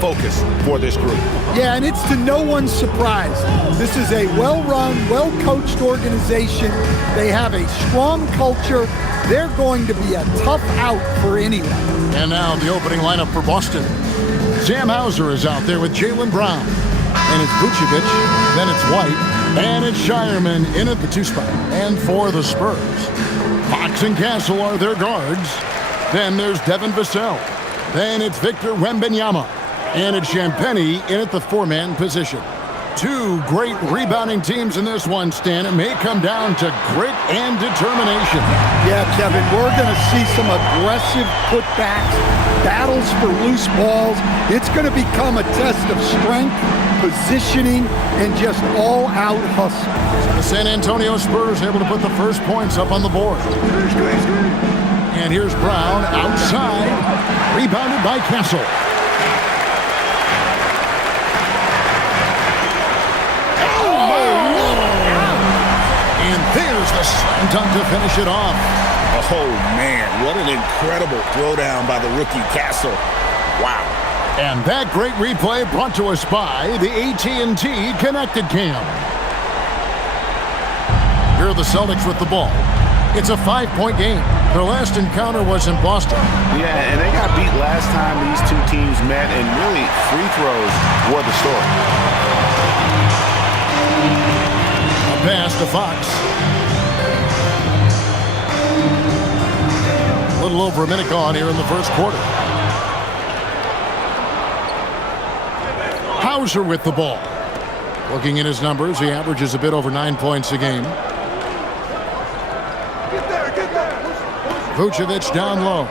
focus for this group. Yeah, and it's to no one's surprise. This is a well-run, well-coached organization. They have a strong culture. They're going to be a tough out for anyone. And now the opening lineup for Boston. Sam Hauser is out there with Jaylen Brown. And it's Vucevic, then it's White, and it's Shireman in at the 2 spot. And for the Spurs, Fox and Castle are their guards. Then there's Devin Vassell. Then it's Victor Wembanyama. And it's Champagnie in at the 4-man position. 2 great rebounding teams in this one, Stan. It may come down to grit and determination. Yeah, Kevin, we're going to see some aggressive putbacks, battles for loose balls. It's going to become a test of strength, positioning, and just all-out hustle. The San Antonio Spurs able to put the first points up on the board. And here's Brown outside, rebounded by Castle. There's the slam dunk to finish it off. Oh, man, what an incredible throwdown by the rookie Castle. Wow. And that great replay brought to us by the AT&T Connected Cam. Here are the Celtics with the ball. It's a 5-point game. Their last encounter was in Boston. Yeah, and they got beat last time these two teams met, and really free throws were the story. A pass to Fox. A little over a minute gone here in the first quarter. Hauser with the ball. Looking at his numbers, he averages a bit over 9 points a game. Vucevic down low.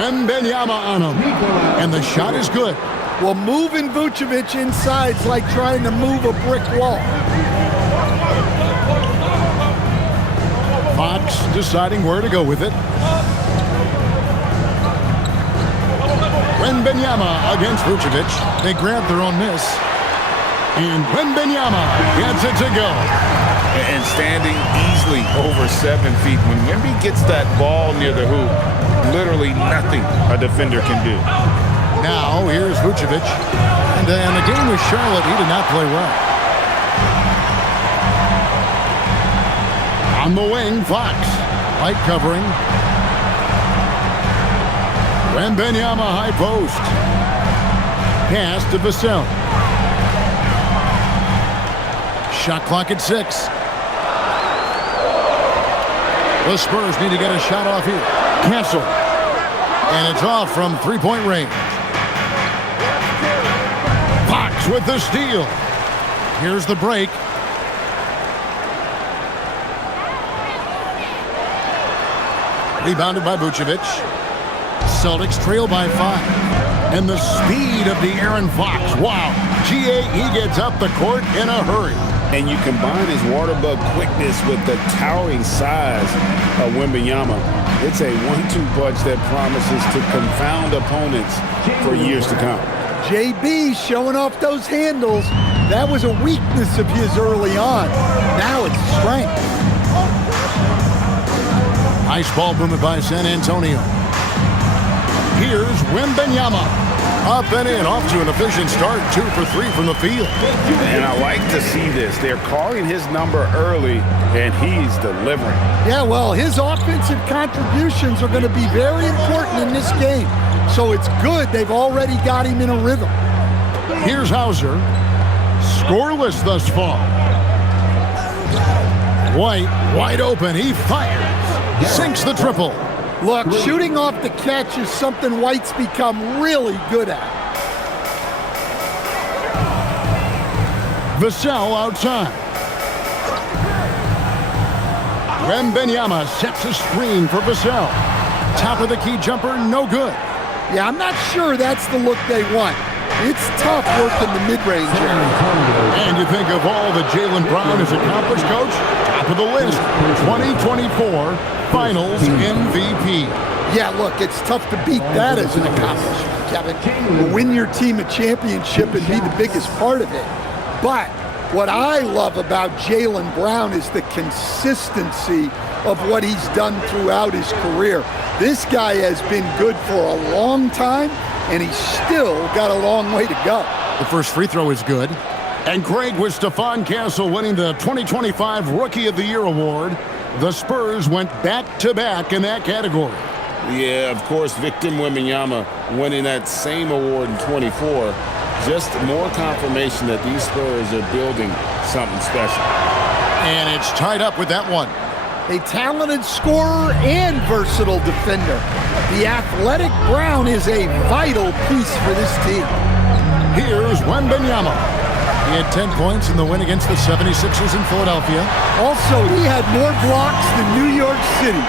Wembanyama on him. And the shot is good. Well, moving Vucevic inside is like trying to move a brick wall. Fox deciding where to go with it. Wembanyama against Vucevic. They grab their own miss. And Wembanyama gets it to go. And standing easily over 7 feet. When Wemby gets that ball near the hoop, literally nothing a defender can do. Now here's Vucevic. And in the game with Charlotte, he did not play well. On the wing, Fox. Light covering. Wembanyama high post. Pass to Vassell. Shot clock at 6. The Spurs need to get a shot off here. Castle. And it's off from 3-point range. Fox with the steal. Here's the break. Rebounded by Vucevic. Celtics trail by 5. And the speed of the Aaron Fox. Wow. He gets up the court in a hurry. And you combine his water bug quickness with the towering size of Wembanyama. It's a 1-2 punch that promises to confound opponents for years to come. JB showing off those handles. That was a weakness of his early on. Now it's strength. Nice ball movement by San Antonio. Here's Wembanyama. Up and in, off to an efficient start. 2 for 3 from the field. And I like to see this. They're calling his number early, and he's delivering. Yeah, well, his offensive contributions are going to be very important in this game. So it's good they've already got him in a rhythm. Here's Hauser. Scoreless thus far. White, wide open. He fires. Sinks the triple. Look, shooting off the catch is something White's become really good at. Vassell outside. Wembanyama sets a screen for Vassell. Top of the key jumper, no good. Yeah, I'm not sure that's the look they want. It's tough working the mid-range area. And you think of all that Jaylen Brown has accomplished, Coach? Top of the list, 2024 Finals MVP. Yeah, look, it's tough to beat that as an accomplishment, Kevin. To win your team a championship and be the biggest part of it. But what I love about Jaylen Brown is the consistency of what he's done throughout his career. This guy has been good for a long time, and he's still got a long way to go. The first free throw is good. And Greg, with Stephon Castle winning the 2025 Rookie of the Year award, the Spurs went back-to-back in that category. Yeah, of course, Victor Wembanyama winning that same award in 24. Just more confirmation that these Spurs are building something special. And it's tied up with that one. A talented scorer and versatile defender. The athletic Brown is a vital piece for this team. Here's Wembanyama. He had 10 points in the win against the 76ers in Philadelphia. Also, he had more blocks than New York City,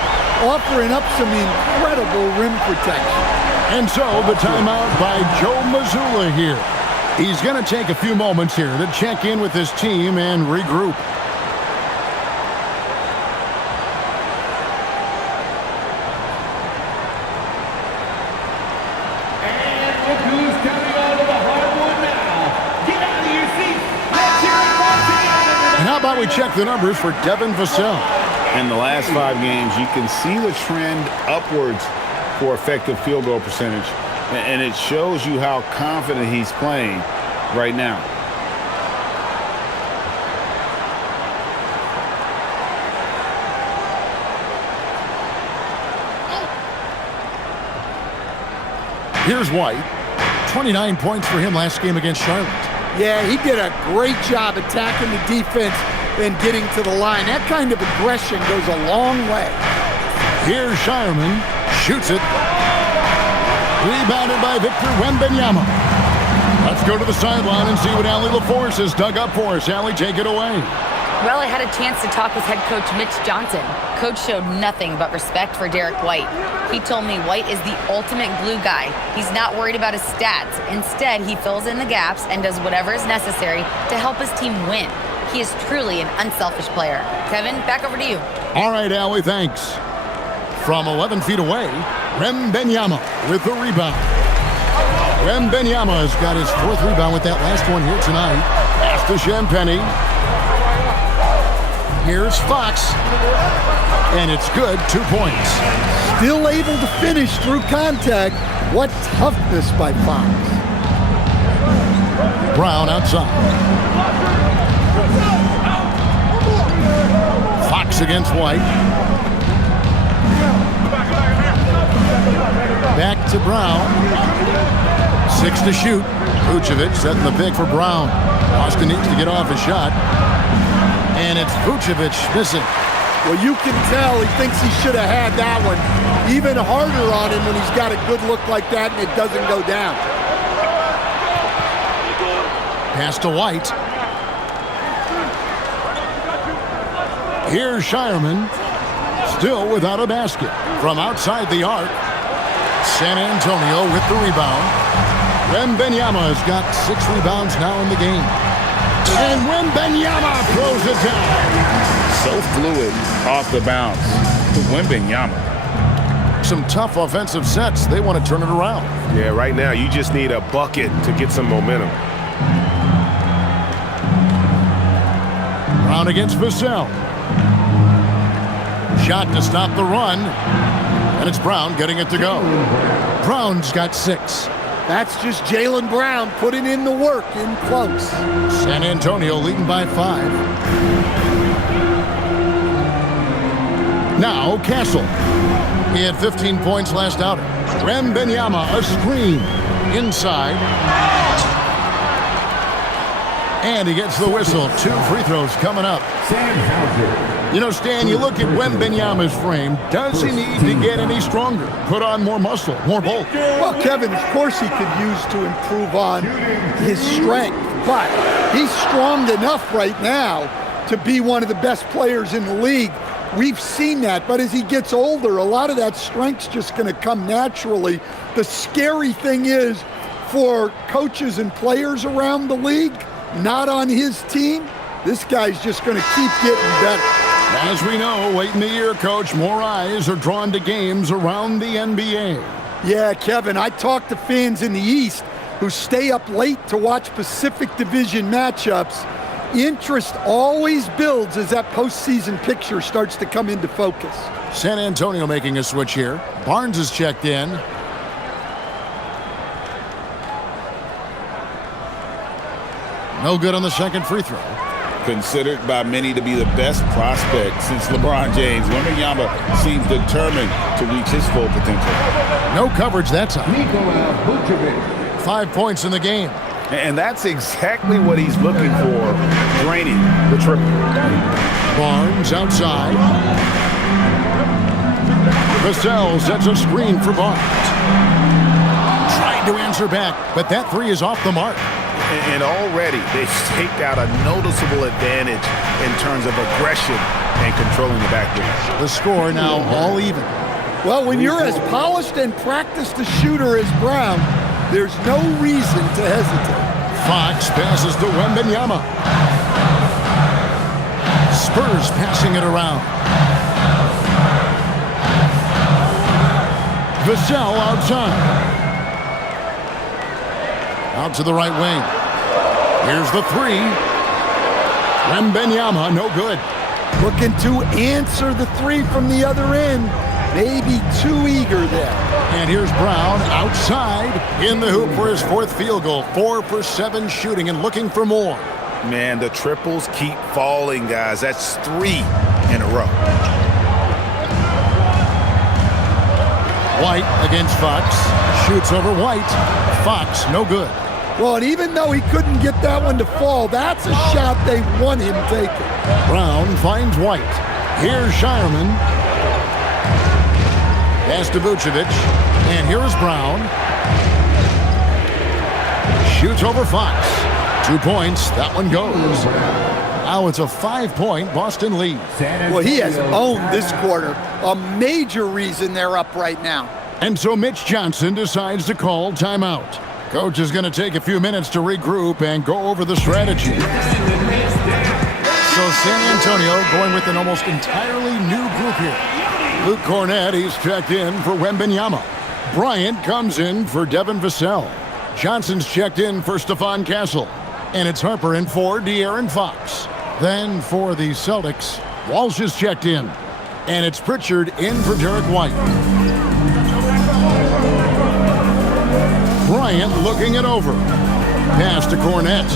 offering up some incredible rim protection. And so the timeout by Joe Mazzulla here. He's going to take a few moments here to check in with his team and regroup. We check the numbers for Devin Vassell. In the last 5 games, you can see the trend upwards for effective field goal percentage, and it shows you how confident he's playing right now. Here's White. 29 points for him last game against Charlotte. Yeah, he did a great job attacking the defense and getting to the line. That kind of aggression goes a long way. Here's Shireman. Shoots it. Rebounded by Victor Wembanyama. Let's go to the sideline and see what Allie LaForce has dug up for us. Allie, take it away. Well, I had a chance to talk with head coach Mitch Johnson. Coach showed nothing but respect for Derek White. He told me White is the ultimate glue guy. He's not worried about his stats. Instead, he fills in the gaps and does whatever is necessary to help his team win. He is truly an unselfish player. Kevin, back over to you. All right, Allie, thanks. From 11 feet away, Wembanyama with the rebound. Wembanyama has got his 4th rebound with that last one here tonight. Pass to Champagnie. Here's Fox. And it's good, 2 points. Still able to finish through contact. What toughness by Fox. Brown outside. Fox against White. Back to Brown. 6 to shoot. Vucevic setting the pick for Brown. Austin needs to get off his shot. And it's Vucevic missing. Well, you can tell he thinks he should have had that one. Even harder on him when he's got a good look like that and it doesn't go down. Pass to White. Here's Shireman. Still without a basket. From outside the arc. San Antonio with the rebound. Wembanyama has got 6 rebounds now in the game. And Wembanyama throws it down. So fluid off the bounce to Wembanyama. Some tough offensive sets. They want to turn it around. Yeah, right now you just need a bucket to get some momentum. Brown against Vassell. Shot to stop the run. And it's Brown getting it to go. Brown's got 6. That's just Jaylen Brown putting in the work in close. San Antonio leading by 5. Now Castle. He had 15 points last outing. Wembanyama, a screen. Inside. And he gets the whistle. 2 free throws coming up. You know, Stan, you look at Wembanyama's frame. Does he need to get any stronger? Put on more muscle, more bulk? Well, Kevin, of course he could use to improve on his strength. But he's strong enough right now to be one of the best players in the league. We've seen that, but as he gets older, a lot of that strength's just going to come naturally. The scary thing is for coaches and players around the league, not on his team, this guy's just going to keep getting better. As we know, late in the year, Coach, more eyes are drawn to games around the NBA. Yeah, Kevin, I talk to fans in the East who stay up late to watch Pacific Division matchups. Interest always builds as that postseason picture starts to come into focus. San Antonio making a switch here. Barnes is checked in. No good on the second free throw. Considered by many to be the best prospect since LeBron James, Wembanyama seems determined to reach his full potential. No coverage that time. 5 points in the game. And that's exactly what he's looking for, draining the triple. Barnes outside. Vassell sets a screen for Barnes. Trying to answer back, but that three is off the mark. And already they've staked out a noticeable advantage in terms of aggression and controlling the backboard. The score now all even. Well, when you're as polished and practiced a shooter as Brown, there's no reason to hesitate. Fox passes to Wembanyama. Spurs passing it around. Vassell outside. Out to the right wing. Here's the three. Wembanyama, no good. Looking to answer the three from the other end. Maybe too eager there. And here's Brown outside in the hoop for his fourth field goal. 4 for 7 shooting and looking for more. Man, the triples keep falling, guys. That's 3 in a row. White against Fox. Shoots over White. Fox, no good. Well, and even though he couldn't get that one to fall, that's a shot they want him taking. Brown finds White. Here's Shireman. Pass to Vucevic. And here is Brown. Shoots over Fox. 2 points. That one goes. Now it's a 5-point Boston lead. Well, he has owned this quarter. A major reason they're up right now. And so Mitch Johnson decides to call timeout. Coach is going to take a few minutes to regroup and go over the strategy. So San Antonio going with an almost entirely new group here. Luke Cornett, he's checked in for Wembanyama. Bryant comes in for Devin Vassell. Johnson's checked in for Stephon Castle. And it's Harper in for De'Aaron Fox. Then for the Celtics, Walsh is checked in. And it's Pritchard in for Derek White. Bryant looking it over. Pass to Cornett.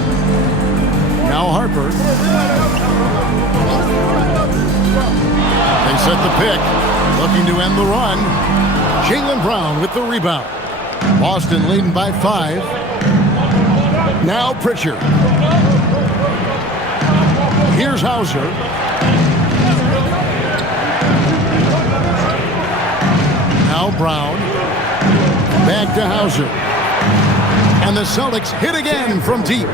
Now Harper. They set the pick. Looking to end the run. Jaylen Brown with the rebound. Boston leading by 5. Now Pritchard. Here's Hauser. Now Brown. Back to Hauser. And the Celtics hit again from deep.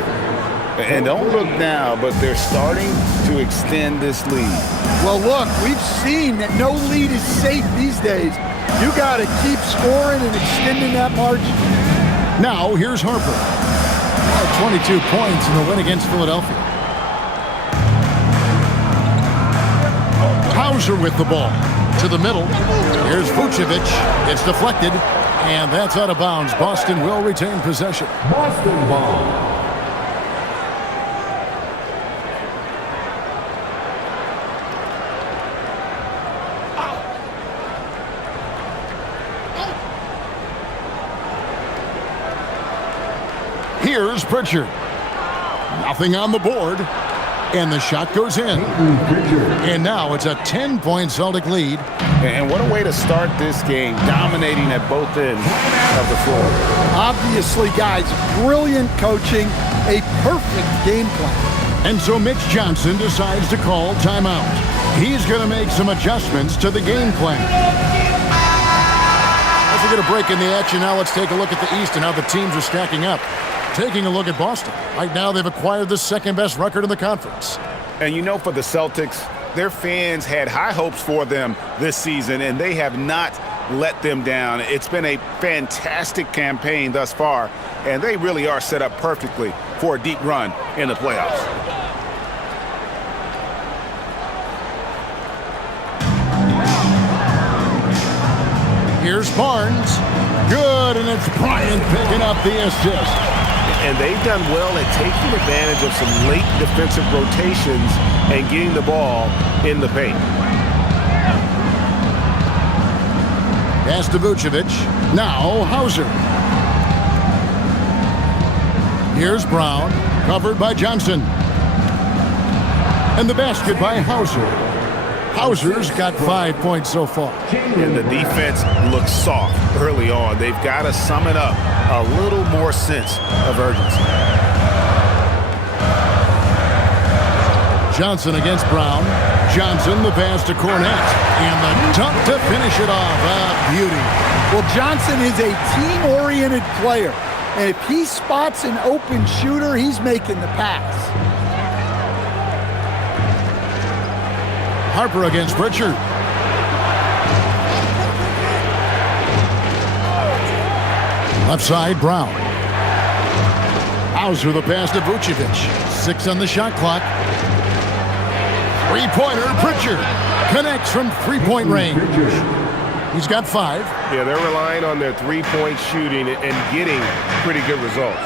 And don't look now, but they're starting to extend this lead. Well, look, we've seen that no lead is safe these days. You got to keep scoring and extending that margin. Now here's Harper. 22 points in the win against Philadelphia. Hauser with the ball. To the middle. Here's Vucevic. It's deflected. And that's out of bounds. Boston will retain possession. Boston ball. Here's Pritchard. Nothing on the board. And the shot goes in. And now it's a 10-point Celtic lead. And what a way to start this game, dominating at both ends of the floor. Obviously, guys, brilliant coaching, a perfect game plan. And so Mitch Johnson decides to call timeout. He's going to make some adjustments to the game plan. As we get a break in the action, now let's take a look at the East and how the teams are stacking up. Taking a look at Boston. Right now, they've acquired the second-best record in the conference. And you know, for the Celtics, their fans had high hopes for them this season, and they have not let them down. It's been a fantastic campaign thus far, and they really are set up perfectly for a deep run in the playoffs. Here's Barnes. Good, and it's Bryant picking up the assist. And they've done well at taking advantage of some late defensive rotations and getting the ball in the paint. Pass to Vucevic. Now Hauser. Here's Brown, covered by Johnson. And the basket by Hauser. Hauser's got 5 points so far. And the defense looks soft early on. They've got to sum it up a little more sense of urgency. Johnson against Brown. Johnson, the pass to Cornette. And the dunk to finish it off. Beauty. Well, Johnson is a team-oriented player. And if he spots an open shooter, he's making the pass. Harper against Pritchard. Left side, Brown. Hauser the pass to Vucevic. 6 on the shot clock. Three-pointer, Pritchard. Connects from three-point range. He's got 5. Yeah, they're relying on their three-point shooting and getting pretty good results.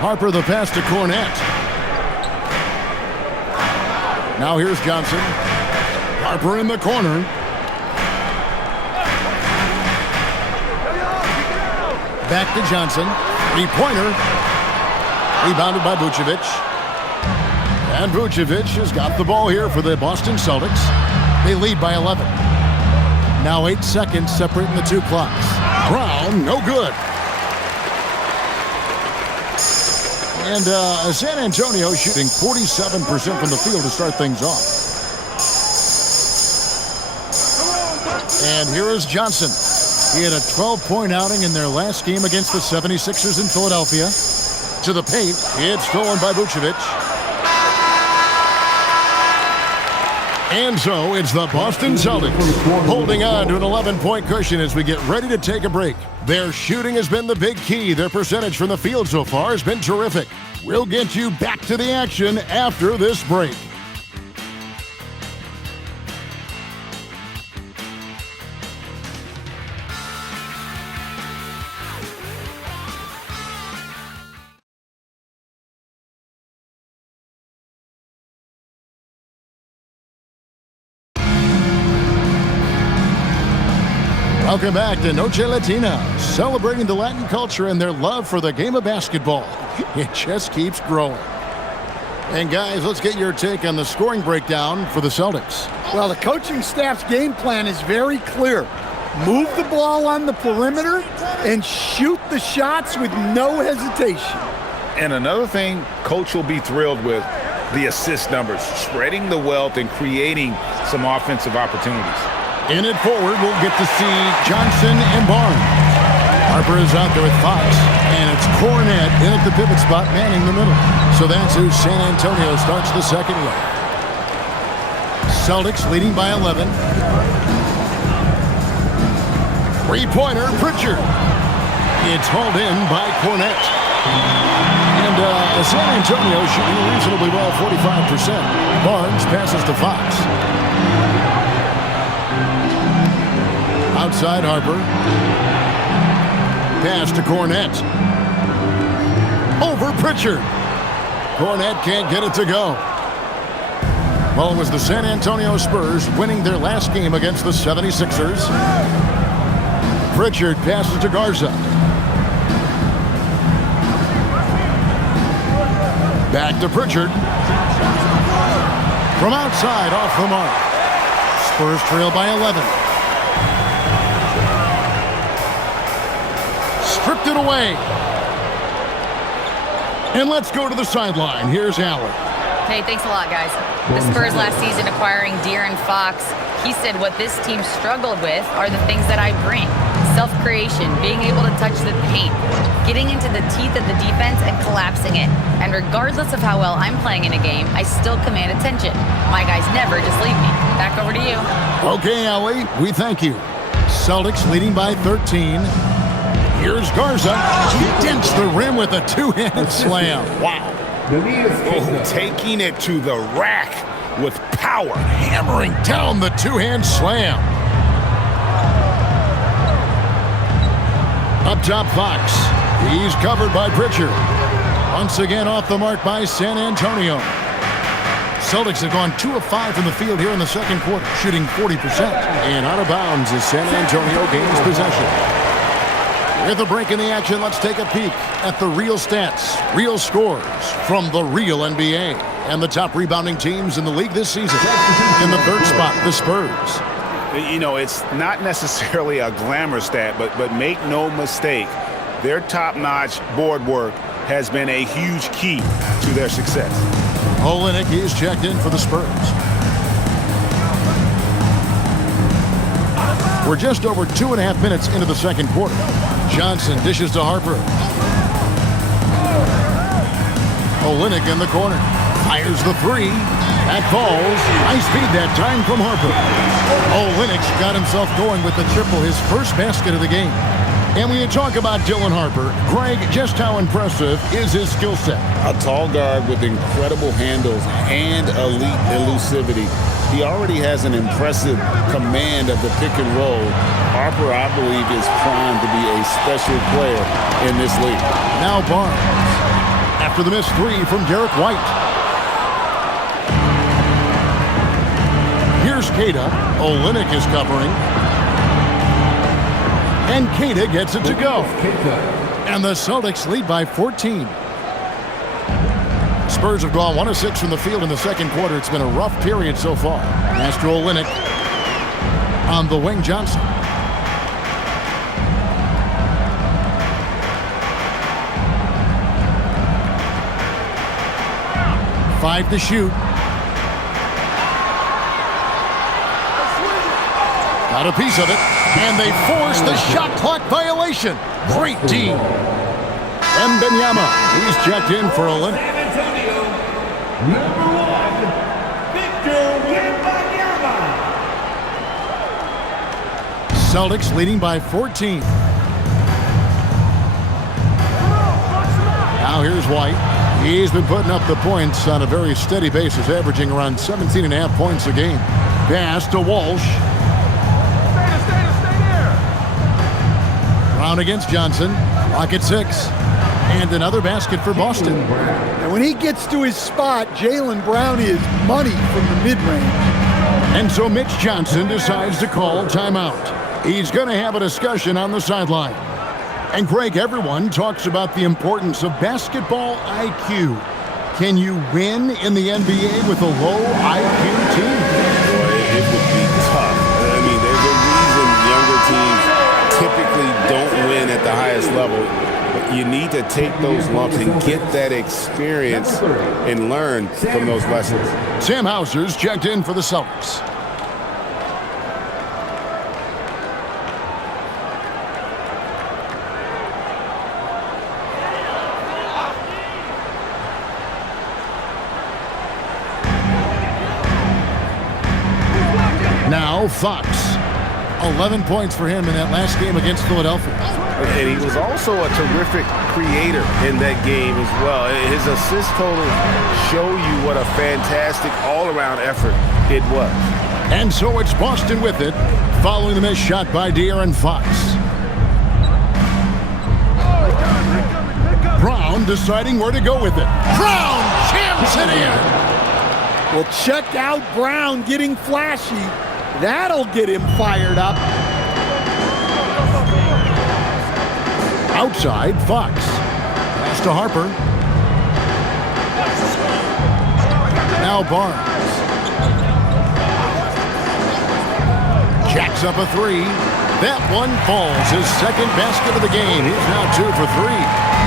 Harper the pass to Cornette. Now here's Johnson. Harper in the corner. Back to Johnson. Three-pointer. Rebounded by Vucevic. And Vucevic has got the ball here for the Boston Celtics. They lead by 11. Now 8 seconds separating the two clocks. Brown, no good. And San Antonio shooting 47% from the field to start things off. And here is Johnson. He had a 12-point outing in their last game against the 76ers in Philadelphia. To the paint. It's stolen by Vucevic. And so it's the Boston Celtics holding on to an 11-point cushion as we get ready to take a break. Their shooting has been the big key. Their percentage from the field so far has been terrific. We'll get you back to the action after this break. Welcome back to Noche Latina, celebrating the Latin culture and their love for the game of basketball. It just keeps growing. And guys, let's get your take on the scoring breakdown for the Celtics. Well, the coaching staff's game plan is very clear. Move the ball on the perimeter and shoot the shots with no hesitation. And another thing Coach will be thrilled with, the assist numbers, spreading the wealth and creating some offensive opportunities. In it forward, we'll get to see Johnson and Barnes. Harper is out there with Fox, and it's Cornette in at the pivot spot, manning the middle. So that's who San Antonio starts the second with. Celtics leading by 11. Three-pointer, Pritchard. It's hauled in by Cornette. And San Antonio shooting reasonably well, 45%. Barnes passes to Fox. Outside Harper. Pass to Cornette. Over Pritchard. Cornette can't get it to go. Well, it was the San Antonio Spurs winning their last game against the 76ers. Pritchard passes to Garza. Back to Pritchard. From outside, off the mark. Spurs trail by 11. Stripped it away. And let's go to the sideline. Here's Allen. Hey, thanks a lot, guys. The Spurs last season acquiring De'Aaron Fox, he said what this team struggled with are the things that I bring. Self-creation, being able to touch the paint, getting into the teeth of the defense and collapsing it. And regardless of how well I'm playing in a game, I still command attention. My guys never just leave me. Back over to you. Okay, Allie, we thank you. Celtics leading by 13. Here's Garza. He dents the rim with a two-handed slam. Wow. Oh, taking it to the rack with power. Hammering down the two-hand slam. Up top, Fox. He's covered by Pritchard. Once again off the mark by San Antonio. Celtics have gone 2 of 5 from the field here in the second quarter, shooting 40%. And out of bounds as San Antonio gains possession. With a break in the action, let's take a peek at the real stats, real scores from the real NBA. And the top rebounding teams in the league this season. In the third spot, the Spurs. You know, it's not necessarily a glamour stat, but make no mistake, their top-notch board work has been a huge key to their success. Olynyk is checked in for the Spurs. We're just over 2.5 minutes into the second quarter. Johnson dishes to Harper. Olynyk in the corner. Fires the three. That falls. High speed that time from Harper. Olynyk's got himself going with the triple, his first basket of the game. And when you talk about Dylan Harper, Greg, just how impressive is his skill set? A tall guard with incredible handles and elite elusivity. He already has an impressive command of the pick and roll. Harper, I believe, is primed to be a special player in this league. Now Barnes. After the missed three from Derek White. Here's Kata. Olynyk is covering. And Kata gets it to go. And the Celtics lead by 14. Spurs have gone 1 of 6 from the field in the second quarter. It's been a rough period so far. Master Olynyk on the wing. Johnson. Five to shoot. Got a piece of it. And they force the shot clock violation. Great D. Wembanyama. He's checked in for Olynyk. Number 1, Victor Wembanyama. Celtics leading by 14. Now here's White. He's been putting up the points on a very steady basis, averaging around 17.5 points a game. Pass to Walsh. Stay there. Brown against Johnson. Clock at 6. And another basket for Boston. And when he gets to his spot, Jaylen Brown is money from the mid-range. And so Mitch Johnson decides to call timeout. He's going to have a discussion on the sideline. And Greg, everyone talks about the importance of basketball IQ. Can you win in the NBA with a low IQ team? Boy, it would be tough. I mean, there's a reason younger teams typically don't win at the highest level. You need to take those lumps and get that experience and learn from those lessons. Sam Hauser's checked in for the Celtics. Now Fox. 11 points for him in that last game against Philadelphia. And he was also a terrific creator in that game as well. His assist totals show you what a fantastic all-around effort it was. And so it's Boston with it, following the missed shot by De'Aaron Fox. Brown deciding where to go with it. Brown jams it in. Well, check out Brown getting flashy. That'll get him fired up. Outside, Fox. Pass to Harper. Now Barnes. Jacks up a three. That one falls. His second basket of the game. He's now 2 for 3.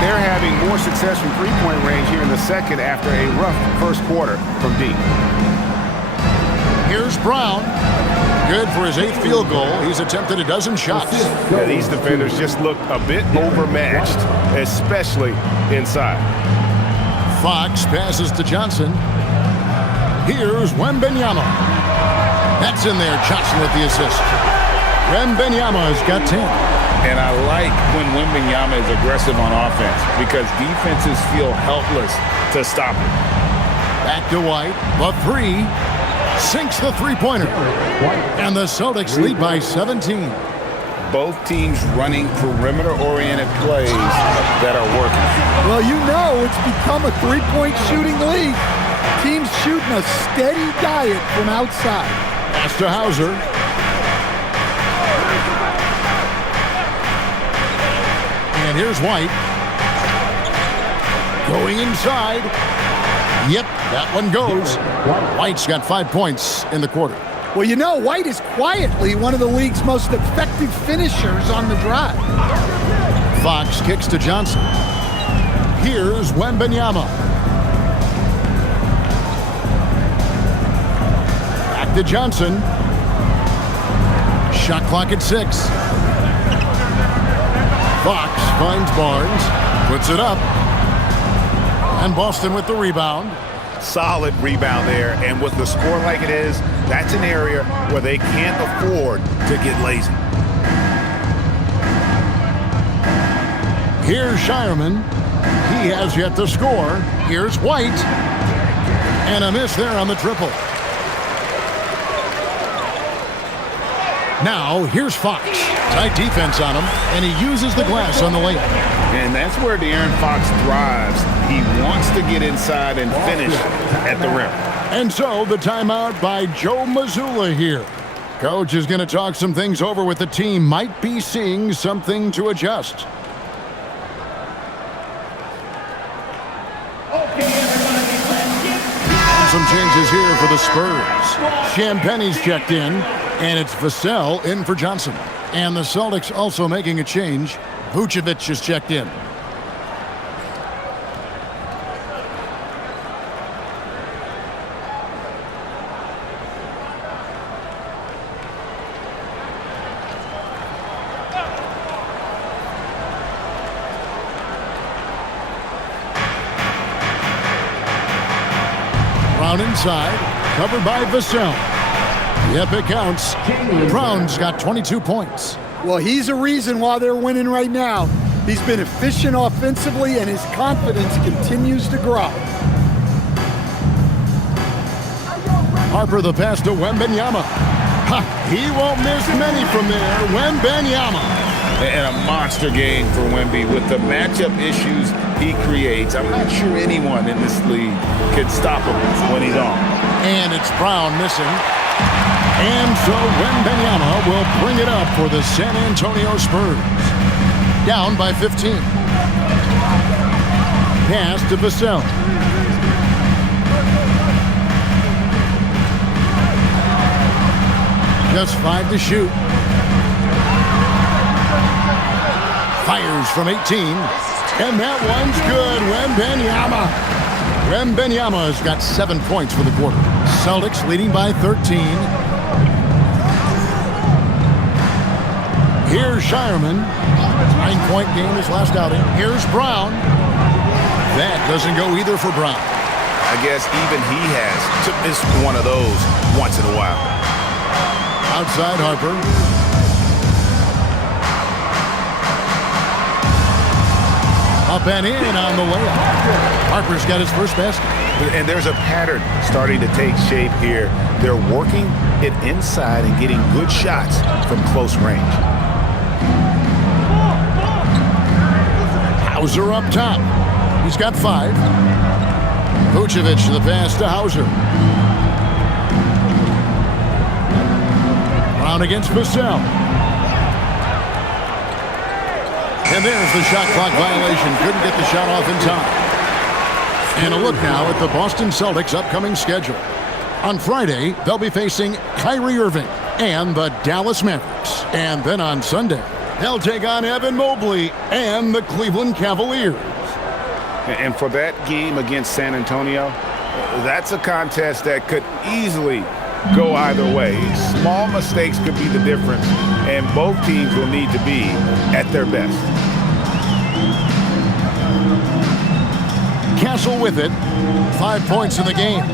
They're having more success from three-point range here in the second after a rough first quarter from deep. Here's Brown. Good for his 8th field goal. He's attempted a dozen shots. Yeah, these defenders just look a bit overmatched, especially inside. Fox passes to Johnson. Here's Wembanyama. That's in there. Johnson with the assist. Wembanyama's got 10. And I like when Wembanyama is aggressive on offense because defenses feel helpless to stop him. Back to White. The three. Sinks the three-pointer. And the Celtics lead by 17. Both teams running perimeter-oriented plays that are working. Well, you know it's become a three-point shooting league. Teams shooting a steady diet from outside. Pass to Hauser. And here's White. Going inside. Yep, that one goes. White's got 5 points in the quarter. Well, you know, White is quietly one of the league's most effective finishers on the drive. Fox kicks to Johnson. Here's Wembanyama. Back to Johnson. Shot clock at 6. Fox finds Barnes. Puts it up. And Boston with the rebound. Solid rebound there, and with the score like it is, that's an area where they can't afford to get lazy. Here's Shireman. He has yet to score. Here's White. And a miss there on the triple. Now, here's Fox. Tight defense on him, and he uses the glass on the layup. And that's where De'Aaron Fox thrives. He wants to get inside and finish at the rim. And so, the timeout by Joe Mazzulla here. Coach is going to talk some things over with the team. Might be seeing something to adjust. Some changes here for the Spurs. Champagne's checked in, and it's Vassell in for Johnson. And the Celtics also making a change. Vucevic is checked in. Brown inside, covered by Vassell. Yep, it counts. Brown's got 22 points. Well, he's a reason why they're winning right now. He's been efficient offensively, and his confidence continues to grow. Harper the pass to Wembanyama. He won't miss many from there. Wembanyama. And a monster game for Wemby with the matchup issues he creates. I'm not sure anyone in this league can stop him when he's on. And it's Brown missing. And so Wembanyama will bring it up for the San Antonio Spurs. Down by 15. Pass to Vassell. Just 5 to shoot. Fires from 18. And that one's good. Wembanyama's got 7 points for the quarter. Celtics leading by 13. Here's Shireman. 9-point game his last outing. Here's Brown. That doesn't go either for Brown. I guess even he has to miss one of those once in a while. Outside Harper. Up and in on the layup. Harper's got his first basket. And there's a pattern starting to take shape here. They're working it inside and getting good shots from close range. Hauser up top. He's got 5. Vucevic the pass to Hauser. Brown against Vassell. And there's the shot clock violation. Couldn't get the shot off in time. And a look now at the Boston Celtics' upcoming schedule. On Friday, they'll be facing Kyrie Irving and the Dallas Mavericks. And then on Sunday, they'll take on Evan Mobley and the Cleveland Cavaliers. And for that game against San Antonio, that's a contest that could easily go either way. Small mistakes could be the difference, and both teams will need to be at their best. Castle with it. 5 points in the game.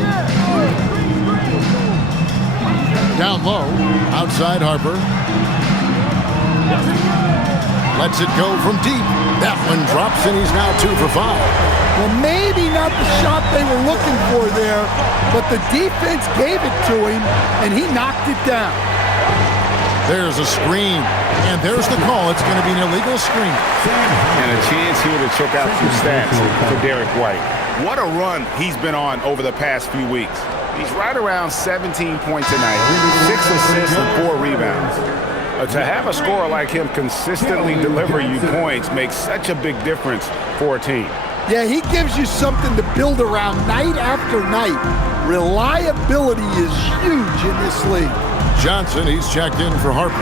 Down low. Outside Harper. Lets it go from deep. That one drops, and he's now 2 for 5. Well, maybe not the shot they were looking for there, but the defense gave it to him, and he knocked it down. There's a screen, and there's the call. It's going to be an illegal screen. And a chance here to check out some stats for Derek White. What a run he's been on over the past few weeks. He's right around 17 points tonight, 6 assists and 4 rebounds. To have a scorer like him consistently deliver you points makes such a big difference for a team. Yeah, he gives you something to build around night after night. Reliability is huge in this league. Johnson, he's checked in for Harper.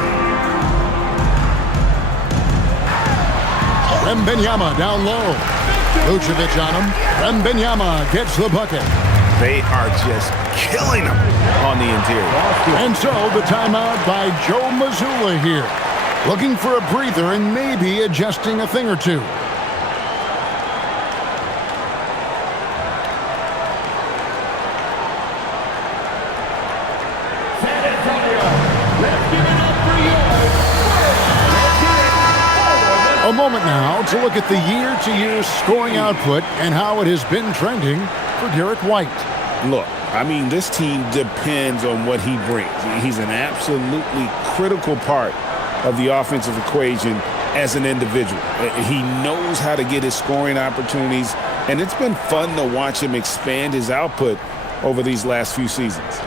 Wembanyama down low. Vucevic on him. Wembanyama gets the bucket. They are just killing them on the interior. And so the timeout by Joe Mazzulla here. Looking for a breather and maybe adjusting a thing or two. A moment now to look at the year-to-year scoring output and how it has been trending for Derek White. Look, I mean, this team depends on what he brings. He's an absolutely critical part of the offensive equation as an individual. He knows how to get his scoring opportunities, and it's been fun to watch him expand his output over these last few seasons.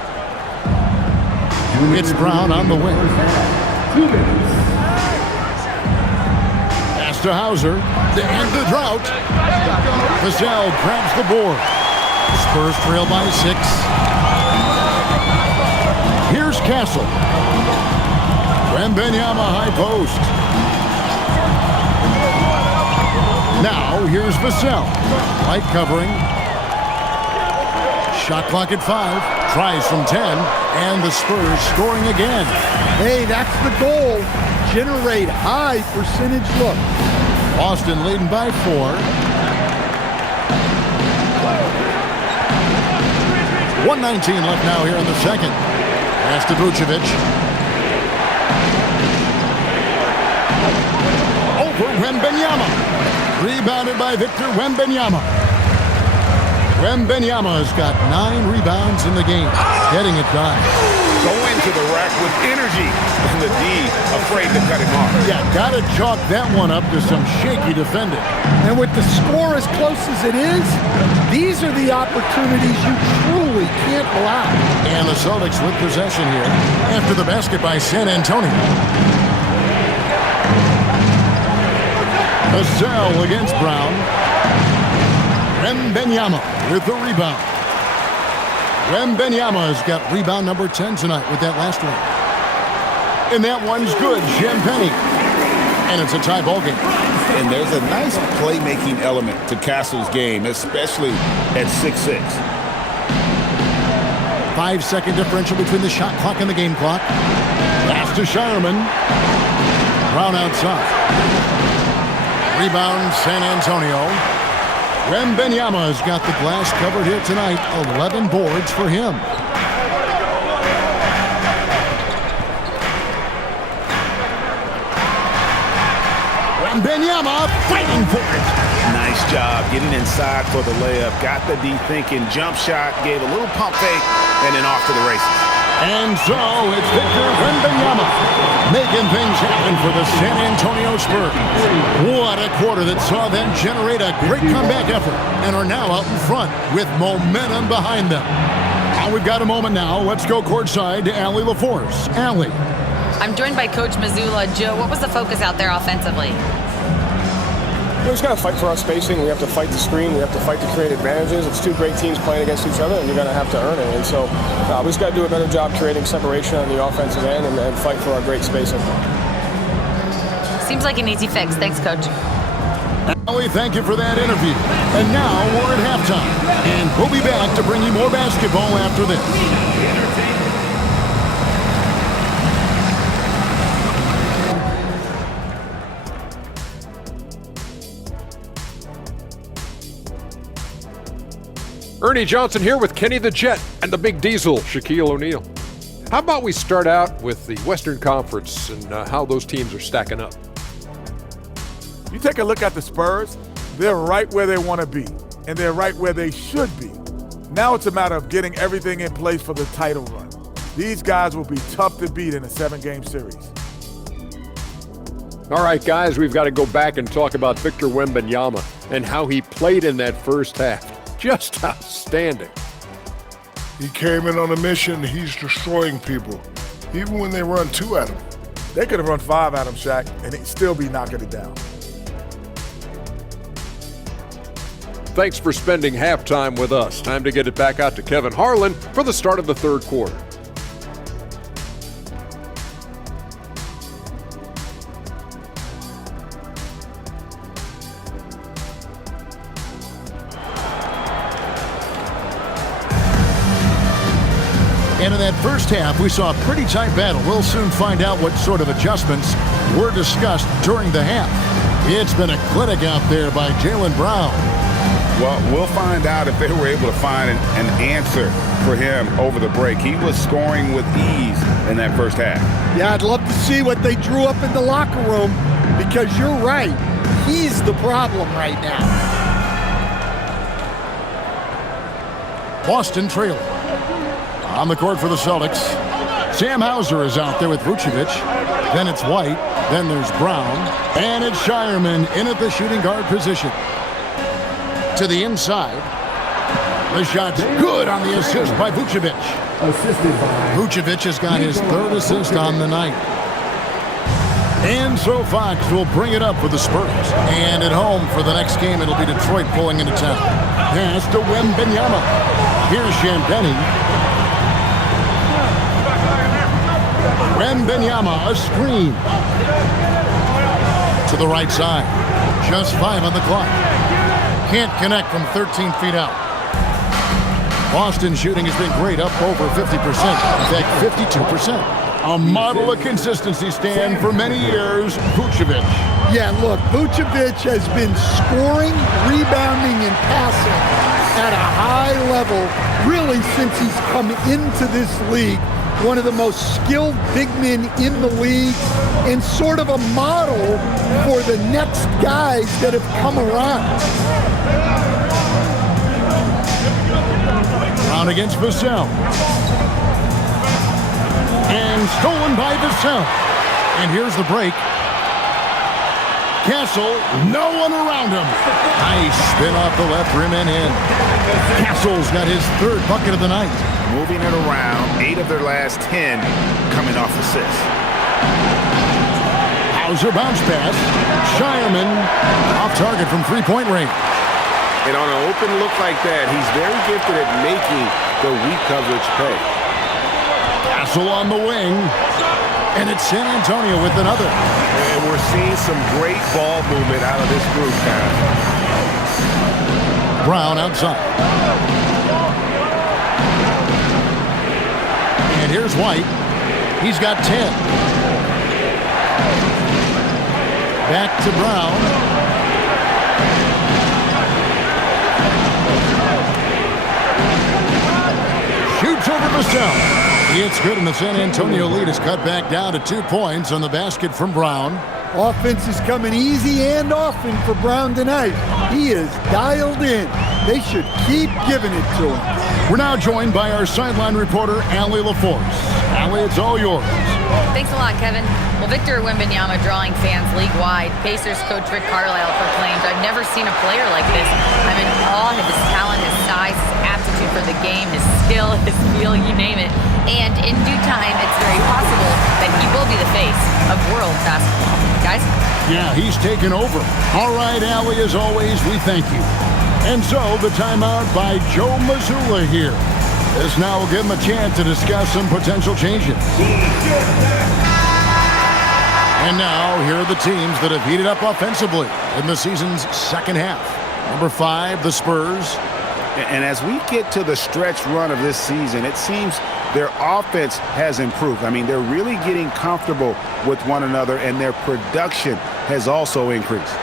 It's Brown on the wing. 2 minutes. Pass to Hauser to end the drought. Vassell grabs the board. Spurs trail by 6. Here's Castle. Wembanyama high post. Now here's Vassell. Light covering. Shot clock at 5. Tries from 10. And the Spurs scoring again. Hey, that's the goal. Generate high percentage look. Boston leading by 4. 1:19 left now here in the second. Pass to Vucevic. Over Wembanyama. Rebounded by Victor Wembanyama. Wembanyama's got 9 rebounds in the game. Getting it done. Go into the rack with energy, and the D afraid to cut him off. Yeah, got to chalk that one up to some shaky defending. And with the score as close as it is, these are the opportunities you truly can't allow. And the Celtics with possession here after the basket by San Antonio. Vassell against Brown. Wembanyama with the rebound. Wembanyama has got rebound number 10 tonight with that last one. And that one's good, Champagny. And it's a tie ball game. And there's a nice playmaking element to Castle's game, especially at 6'6". 5-second differential between the shot clock and the game clock. Pass to Shireman. Brown outside. Rebound, San Antonio. Wembanyama's got the glass covered here tonight. 11 boards for him. Wembanyama fighting for it. Nice job getting inside for the layup. Got the D thinking. Jump shot, gave a little pump fake, and then off to the races. And so it's Victor Wembanyama making things happen for the San Antonio Spurs. What a quarter that saw them generate a great comeback effort and are now out in front with momentum behind them. And we've got a moment now. Let's go courtside to Allie LaForce. Allie. I'm joined by Coach Mazzulla. Joe, what was the focus out there offensively? We just got to fight for our spacing. We have to fight the screen. We have to fight to create advantages. It's 2 great teams playing against each other, and you're going to have to earn it. And so we just got to do a better job creating separation on the offensive end and fight for our great spacing. Seems like an easy fix. Thanks, Coach. Allie, thank you for that interview. And now we're at halftime, and we'll be back to bring you more basketball after this. Ernie Johnson here with Kenny the Jet and the Big Diesel, Shaquille O'Neal. How about we start out with the Western Conference and how those teams are stacking up? You take a look at the Spurs, they're right where they want to be, and they're right where they should be. Now it's a matter of getting everything in place for the title run. These guys will be tough to beat in a 7-game series. All right, guys, we've got to go back and talk about Victor Wembanyama and how he played in that first half. Just outstanding. He came in on a mission. He's destroying people, even when they run 2 at him. They could have run 5 at him, Shaq, and he'd still be knocking it down. Thanks for spending halftime with us. Time to get it back out to Kevin Harlan for the start of the third quarter. And in that first half, we saw a pretty tight battle. We'll soon find out what sort of adjustments were discussed during the half. It's been a clinic out there by Jaylen Brown. Well, we'll find out if they were able to find an answer for him over the break. He was scoring with ease in that first half. Yeah, I'd love to see what they drew up in the locker room, because you're right. He's the problem right now. Boston trailing. On the court for the Celtics, Sam Hauser is out there with Vucevic. Then it's White. Then there's Brown. And it's Shireman in at the shooting guard position. To the inside. The shot's good on the assist by Vucevic. Assisted by Vucevic has got his third assist on the night. And so Fox will bring it up for the Spurs. And at home for the next game, it'll be Detroit pulling into town. Pass to Wembanyama. Here's Champagnie. Wembanyama, a screen. To the right side. Just 5 on the clock. Can't connect from 13 feet out. Boston shooting has been great, up over 50%. In fact, 52%. A model of consistency, Stan, for many years. Vucevic. Yeah, look, Vucevic has been scoring, rebounding, and passing at a high level really since he's come into this league. One of the most skilled big men in the league, and sort of a model for the next guys that have come around. Brown against Vassell. And stolen by Vassell. And here's the break. Castle, no one around him. Nice spin off the left rim and in. Castle's got his third bucket of the night. Moving it around, 8 of their last 10 coming off assists. Hauser bounce pass. Shireman off target from three-point range. And on an open look like that, he's very gifted at making the weak coverage pay. Castle on the wing. And it's San Antonio with another. And we're seeing some great ball movement out of this group now. Brown outside. And here's White. He's got 10. Back to Brown. Shoots over Vassell. It's good, and the San Antonio lead is cut back down to 2 points on the basket from Brown. Offense is coming easy and often for Brown tonight. He is dialed in. They should keep giving it to him. We're now joined by our sideline reporter, Allie LaForce. Allie, it's all yours. Thanks a lot, Kevin. Well, Victor Wembanyama drawing fans league-wide. Pacers coach Rick Carlisle proclaimed, "I've never seen a player like this. I'm in awe of his talent, his size, his aptitude for the game, his skill, his feel, you name it. And in due time, it's very possible that he will be the face of world basketball." Guys? Yeah, he's taken over. All right, Allie, as always, we thank you. And so, the timeout by Joe Mazzulla here. This now will give him a chance to discuss some potential changes. And now, here are the teams that have heated up offensively in the season's second half. Number 5, the Spurs. And as we get to the stretch run of this season, it seems their offense has improved. I mean, they're really getting comfortable with one another, and their production has also increased.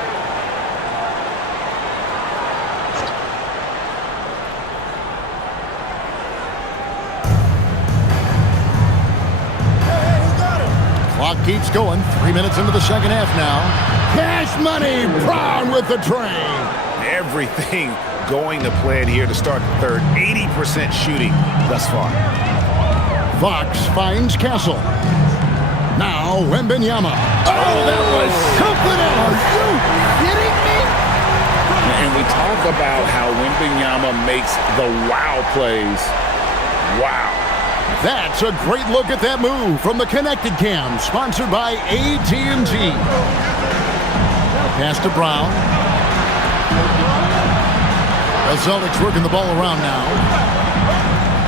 Clock keeps going. 3 minutes into the second half now. Cash money, Brown with the train. Everything going to plan here to start the third. 80% shooting thus far. Fox finds Castle. Now Wembanyama. Oh, that was something else. Are you kidding me? And we talk about how Wembanyama makes the wow plays. Wow. That's a great look at that move from the Connected Cam, sponsored by AT&T. Pass to Brown. The Celtics working the ball around now.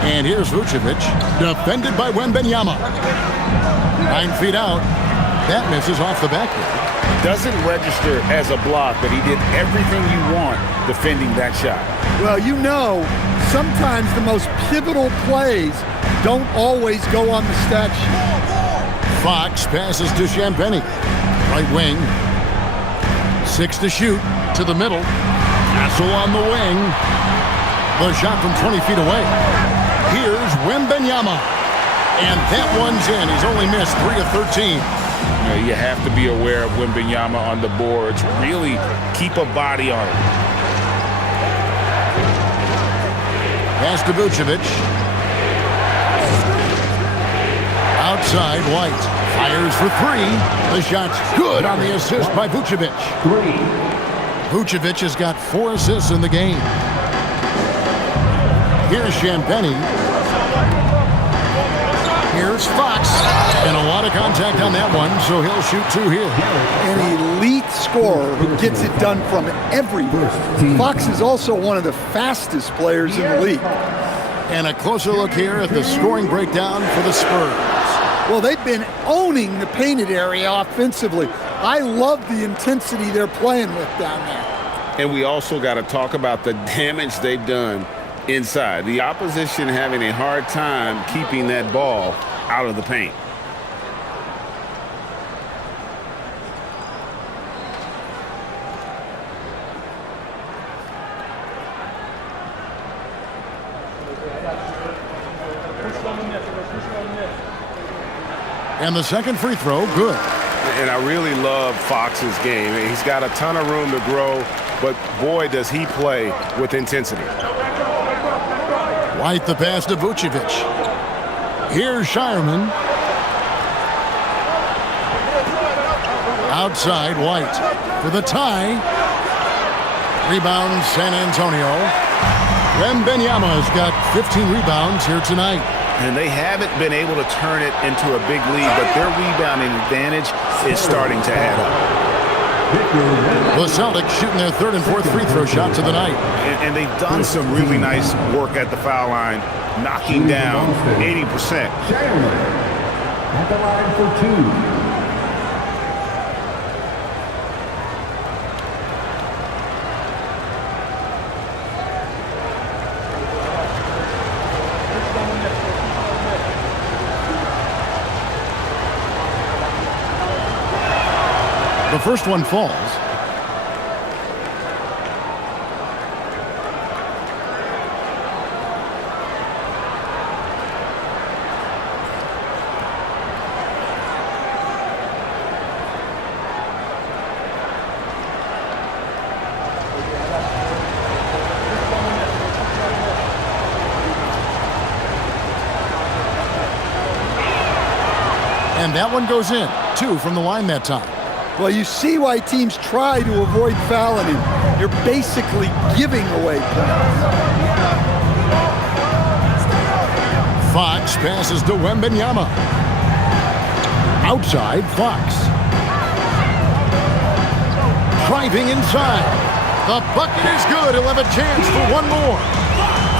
And here's Vucevic, defended by Wembanyama. 9 feet out. That misses off the backboard. Doesn't register as a block, but he did everything you want defending that shot. Well, you know, sometimes the most pivotal plays don't always go on the stat sheet. Fox passes to Champagnie. Right wing. 6 to shoot. To the middle. Castle on the wing. The shot from 20 feet away. Here's Wembanyama. And that one's in. He's only missed 3 of 13. You have to be aware of Wembanyama on the boards. Really keep a body on it. Pass to Vucevic. Outside, White fires for 3. The shot's good on the assist by Vucevic. Vucevic has got 4 assists in the game. Here's Champagnie. Here's Fox. And a lot of contact on that one, so he'll shoot 2 here. An elite scorer who gets it done from everywhere. Fox is also one of the fastest players in the league. And a closer look here at the scoring breakdown for the Spurs. Well, they've been owning the painted area offensively. I love the intensity they're playing with down there. And we also got to talk about the damage they've done inside. The opposition having a hard time keeping that ball out of the paint. And the second free throw, good. And I really love Fox's game. He's got a ton of room to grow, but boy, does he play with intensity. White the pass to Vucevic. Here's Shireman. Outside, White for the tie. Rebound, San Antonio. Wembanyama's got 15 rebounds here tonight. And they haven't been able to turn it into a big lead, but their rebounding advantage is starting to add up. The Celtics shooting their 3rd and 4th free throw shots of the night. And they've done some really nice work at the foul line, knocking down 80%. At the line for 2. The first one falls. And that one goes in. 2 from the line that time. Well, you see why teams try to avoid fouling him. You're basically giving away points. Fox passes to Wembanyama. Outside, Fox. Driving inside. The bucket is good. He'll have a chance for one more.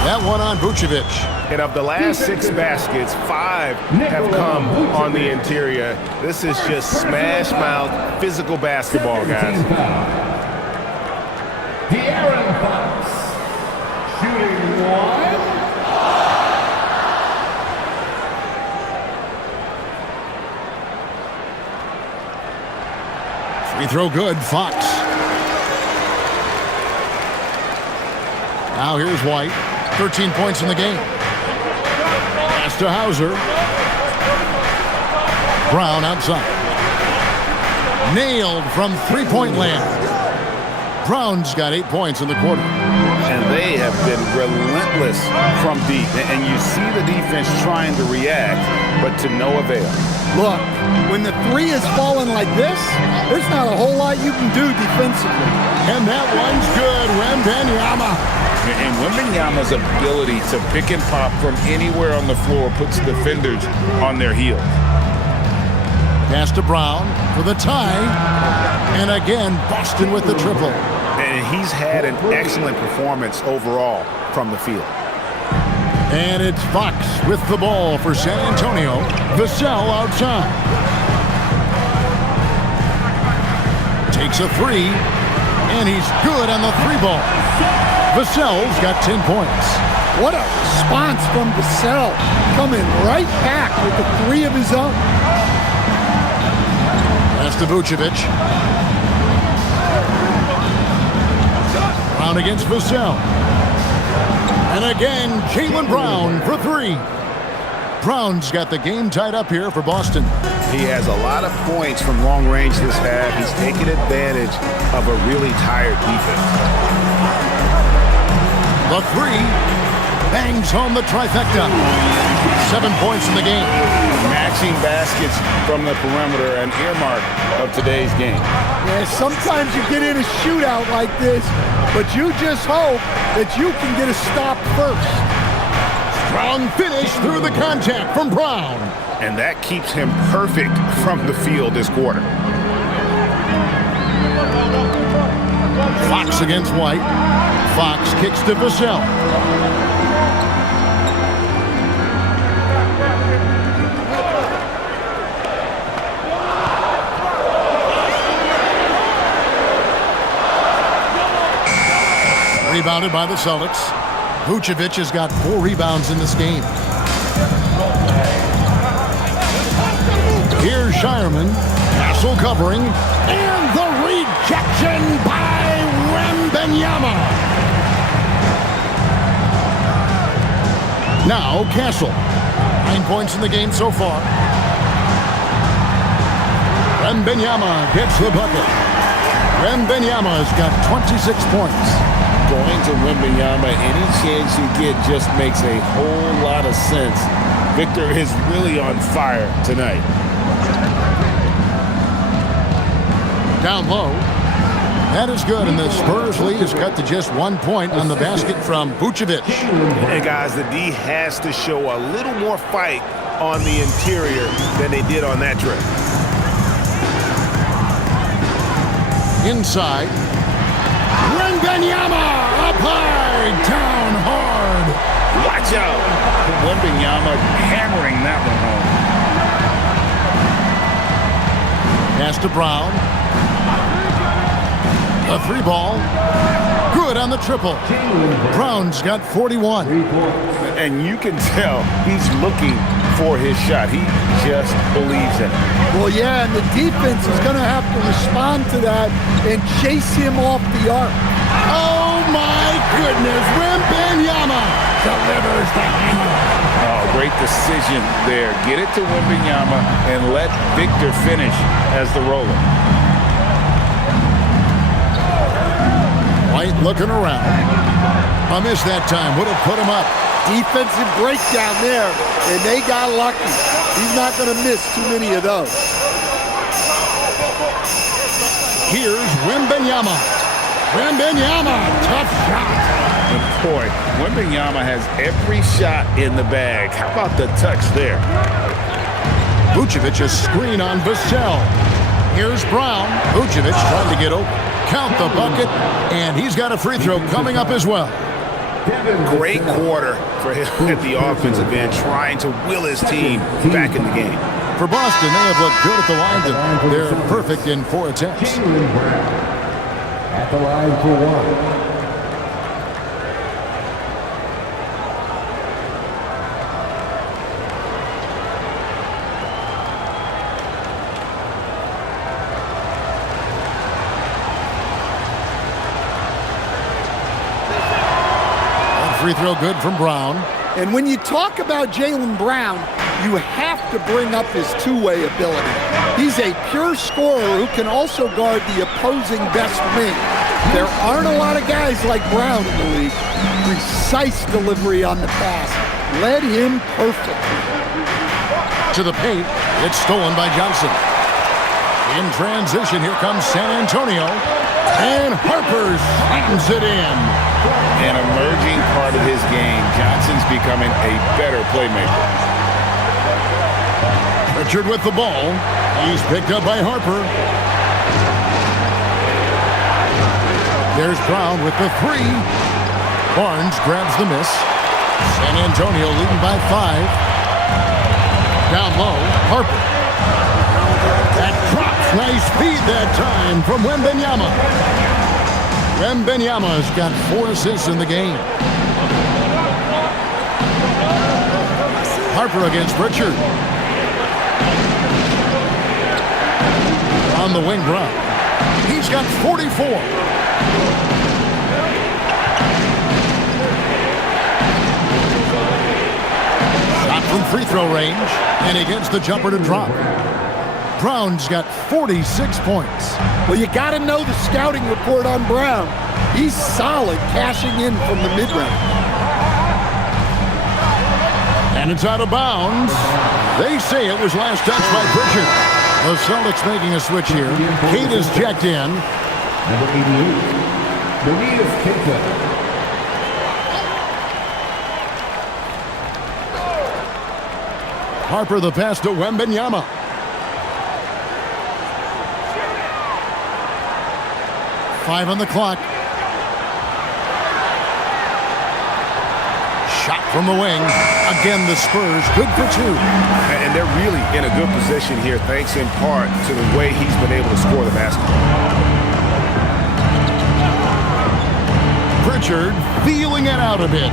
That one on Vucevic. And of the last 6 baskets, 5 have come on the interior. This is just smash mouth physical basketball, guys. De'Aaron Fox, shooting 1. Free throw good, Fox. Now here's White. 13 points in the game. Pass to Hauser. Brown outside. Nailed from three-point land. Brown's got 8 points in the quarter. And they have been relentless from deep. And you see the defense trying to react, but to no avail. Look, when the 3 is falling like this, there's not a whole lot you can do defensively. And that one's good. Wembanyama And Wembanyama's ability to pick and pop from anywhere on the floor puts defenders on their heels. Pass to Brown for the tie. And again, Boston with the triple. And he's had an excellent performance overall from the field. And it's Fox with the ball for San Antonio. Vassell outside. Takes a three, and he's good on the three ball. Vassell's got 10 points. What a response from Vassell, coming right back with the three of his own. Pass to Vucevic. Brown against Vassell. And again, Jaylen Brown for three. Brown's got the game tied up here for Boston. He has a lot of points from long range this half. He's taken advantage of a really tired defense. The three bangs home the trifecta. 7 points in the game. Matching baskets from the perimeter, an earmark of today's game. Yeah, sometimes you get in a shootout like this, but you just hope that you can get a stop first. Strong finish through the contact from Brown. And that keeps him perfect from the field this quarter. Fox against White. Fox kicks to Vassell. Rebounded by the Celtics. Vucevic has got 4 rebounds in this game. Here's Shireman. Castle covering. And the rejection by Wembanyama. Now Castle. 9 points in the game so far. Wembanyama gets the bucket. Wembanyama's got 26 points. Going to Wembanyama, any chance you get just makes a whole lot of sense. Victor is really on fire tonight. Down low. That is good, and the Spurs lead is cut to just 1 point on the basket from Vucevic. And guys, the D has to show a little more fight on the interior than they did on that trip. Inside. Wembanyama up high, down hard. Watch out. Wembanyama hammering that one home. Pass to Brown. A three ball. Good on the triple. Brown's got 41. And you can tell he's looking for his shot. He just believes in it. Well, yeah, and the defense is going to have to respond to that and chase him off the arc. Oh, my goodness. Wembanyama delivers the hammer. Oh, great decision there. Get it to Wembanyama and let Victor finish as the roller. White looking around. A miss that time. Would have put him up. Defensive breakdown there, and they got lucky. He's not going to miss too many of those. Here's Wembanyama. Wembanyama, tough shot. And boy, Wembanyama has every shot in the bag. How about the touch there? Vucevic a screen on Vassell. Here's Brown. Vucevic trying to get open. Count the bucket, and he's got a free throw coming up as well. Great quarter for him at the offensive end, trying to will his team back in the game. For Boston, they have looked good at the line, and they're perfect in 4 attempts. At the line for one. Free throw good from Brown. And when you talk about Jaylen Brown, you have to bring up his two-way ability. He's a pure scorer who can also guard the opposing best wing. There aren't a lot of guys like Brown in the league. Precise delivery on the pass. Led him perfectly. To the paint. It's stolen by Johnson. In transition, here comes San Antonio. And Harper slams it in. an emerging part of his game. Johnson's becoming a better playmaker. Pritchard with the ball. He's picked up by Harper. There's Brown with the three. Barnes grabs the miss. San Antonio leading by 5. Down low, Harper. That drops. Nice feed that time from Wembanyama. Wembanyama's got 4 assists in the game. Harper against Pritchard. On the wing, Brown. He's got 44. Shot from free throw range, and he gets the jumper to drop. Brown's got 46 points. Well, you got to know the scouting report on Brown. He's solid cashing in from the mid-range. And it's out of bounds. They say it was last touched by Pritchard. The Celtics making a switch here. Kate is checked in. Number 88, Maria's Kenta. Harper the pass to Wembanyama. Five on the clock. Shot from the wing. Again, the Spurs good for 2. And they're really in a good position here, thanks in part to the way he's been able to score the basketball. Pritchard feeling it out a bit.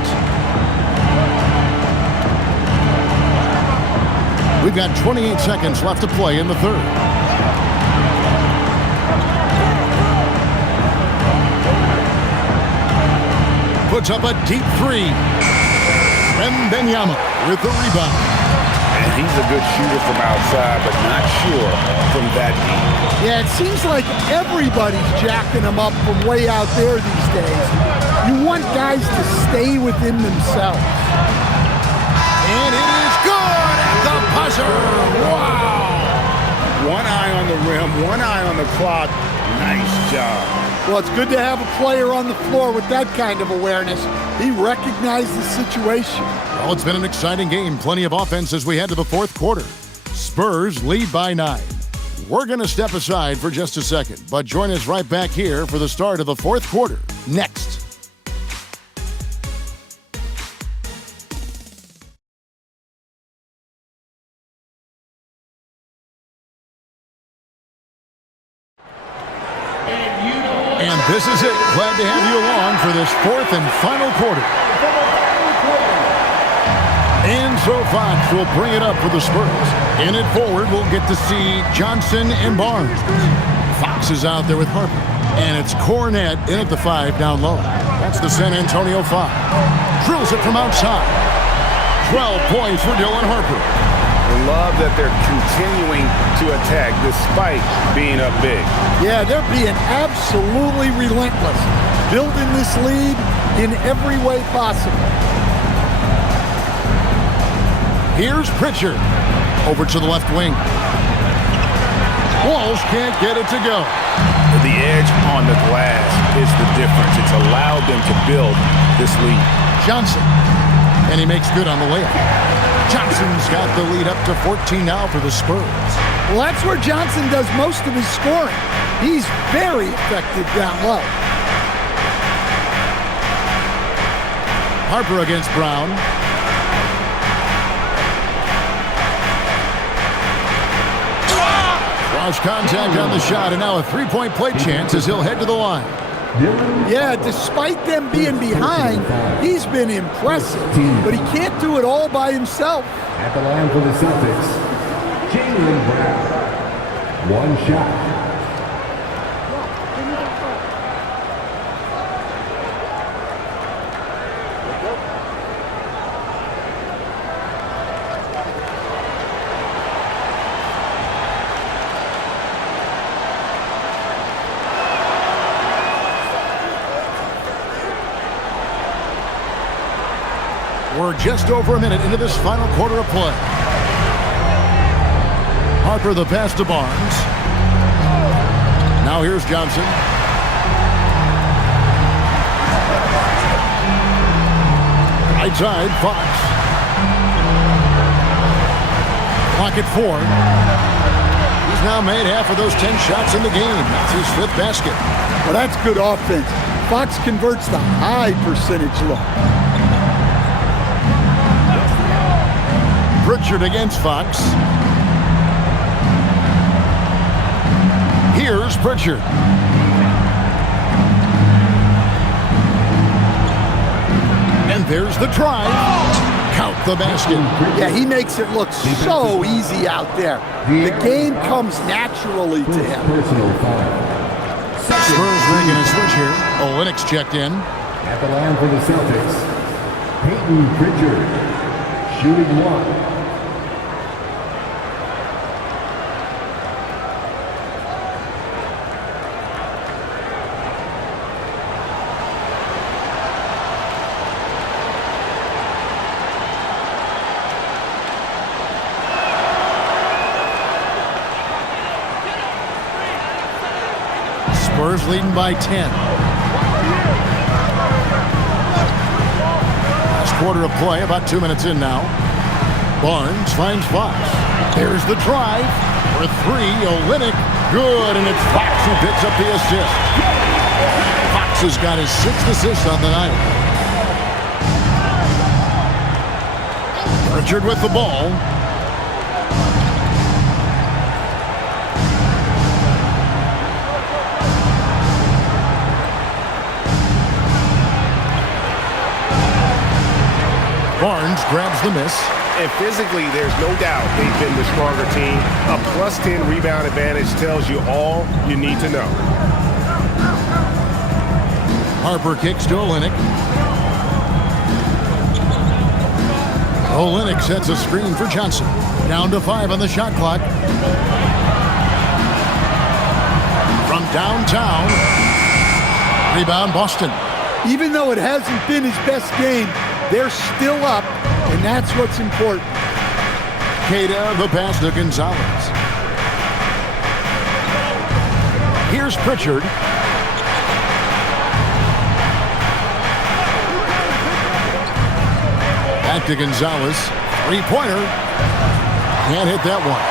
We've got 28 seconds left to play in the third. Puts up a deep 3. Wembanyama with the rebound. And he's a good shooter from outside, but not sure from that deep. Yeah, it seems like everybody's jacking him up from way out there these days. You want guys to stay within themselves. And it is good at the buzzer. Wow. One eye on the rim, one eye on the clock. Nice job. Well, it's good to have a player on the floor with that kind of awareness. He recognized the situation. Well, it's been an exciting game. Plenty of offense as we head to the fourth quarter. Spurs lead by 9. We're going to step aside for just a second, but join us right back here for the start of the fourth quarter next. And this is it. Glad to have you along for this fourth and final quarter. And so Fox will bring it up for the Spurs. In it forward, we'll get to see Johnson and Barnes. Fox is out there with Harper. And it's Cornette in at the 5 down low. That's the San Antonio 5. Drills it from outside. 12 points for Dylan Harper. I love that they're continuing to attack despite being up big. Yeah, they're being absolutely relentless, building this lead in every way possible. Here's Pritchard. Over to the left wing. Walsh can't get it to go. The edge on the glass is the difference. It's allowed them to build this lead. Johnson. And he makes good on the layup. Johnson's got the lead up to 14 now for the Spurs. Well, that's where Johnson does most of his scoring. He's very effective down low. Harper against Brown. Cross contact on the shot, and now a three-point play chance as he'll head to the line. Yeah, despite them being behind, he's been impressive, but he can't do it all by himself. At the line for the Celtics, Jaylen Brown. One shot. We're just over a minute into this final quarter of play. Harper the pass to Barnes. Now here's Johnson. Right side, Fox. Clock at 4. He's now made half of those 10 shots in the game. That's his 5th basket. Well, that's good offense. Fox converts the high percentage look. Pritchard against Fox. Here's Pritchard. And there's the drive. Count the basket. Yeah, he makes it look so easy out there. The game comes naturally to him. Personal foul. Spurs making a switch here. Lynx checked in. At the line for the Celtics, Peyton Pritchard, shooting 1. Spurs leading by 10. Last quarter of play, about 2 minutes in now. Barnes finds Fox. There's the drive for 3. Olynyk, good, and it's Fox who picks up the assist. Fox has got his 6th assist on the night. Pritchard with the ball. Barnes grabs the miss. And physically, there's no doubt they've been the stronger team. A plus 10 rebound advantage tells you all you need to know. Harper kicks to Olynyk. Olynyk sets a screen for Johnson. Down to 5 on the shot clock. From downtown. Rebound Boston. Even though it hasn't been his best game, they're still up, and that's what's important. Queta, the pass to Gonzalez. Here's Pritchard. Back to Gonzalez. 3-pointer. Can't hit that one.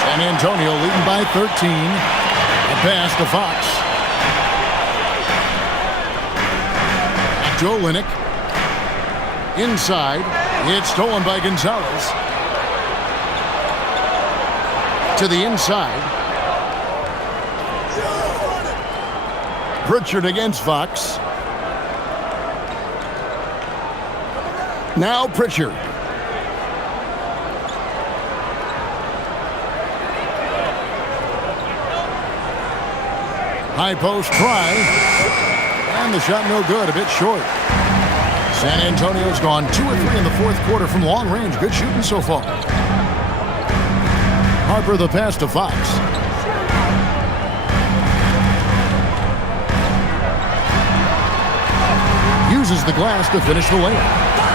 San Antonio leading by 13. A pass to Fox. Olynyk inside. It's stolen by Gonzalez. To the inside. Pritchard against Fox. Now Pritchard. High post try. And the shot no good, a bit short. San Antonio's gone 2 of 3 in the 4th quarter from long range. Good shooting so far. Harper the pass to Fox. Uses the glass to finish the layup.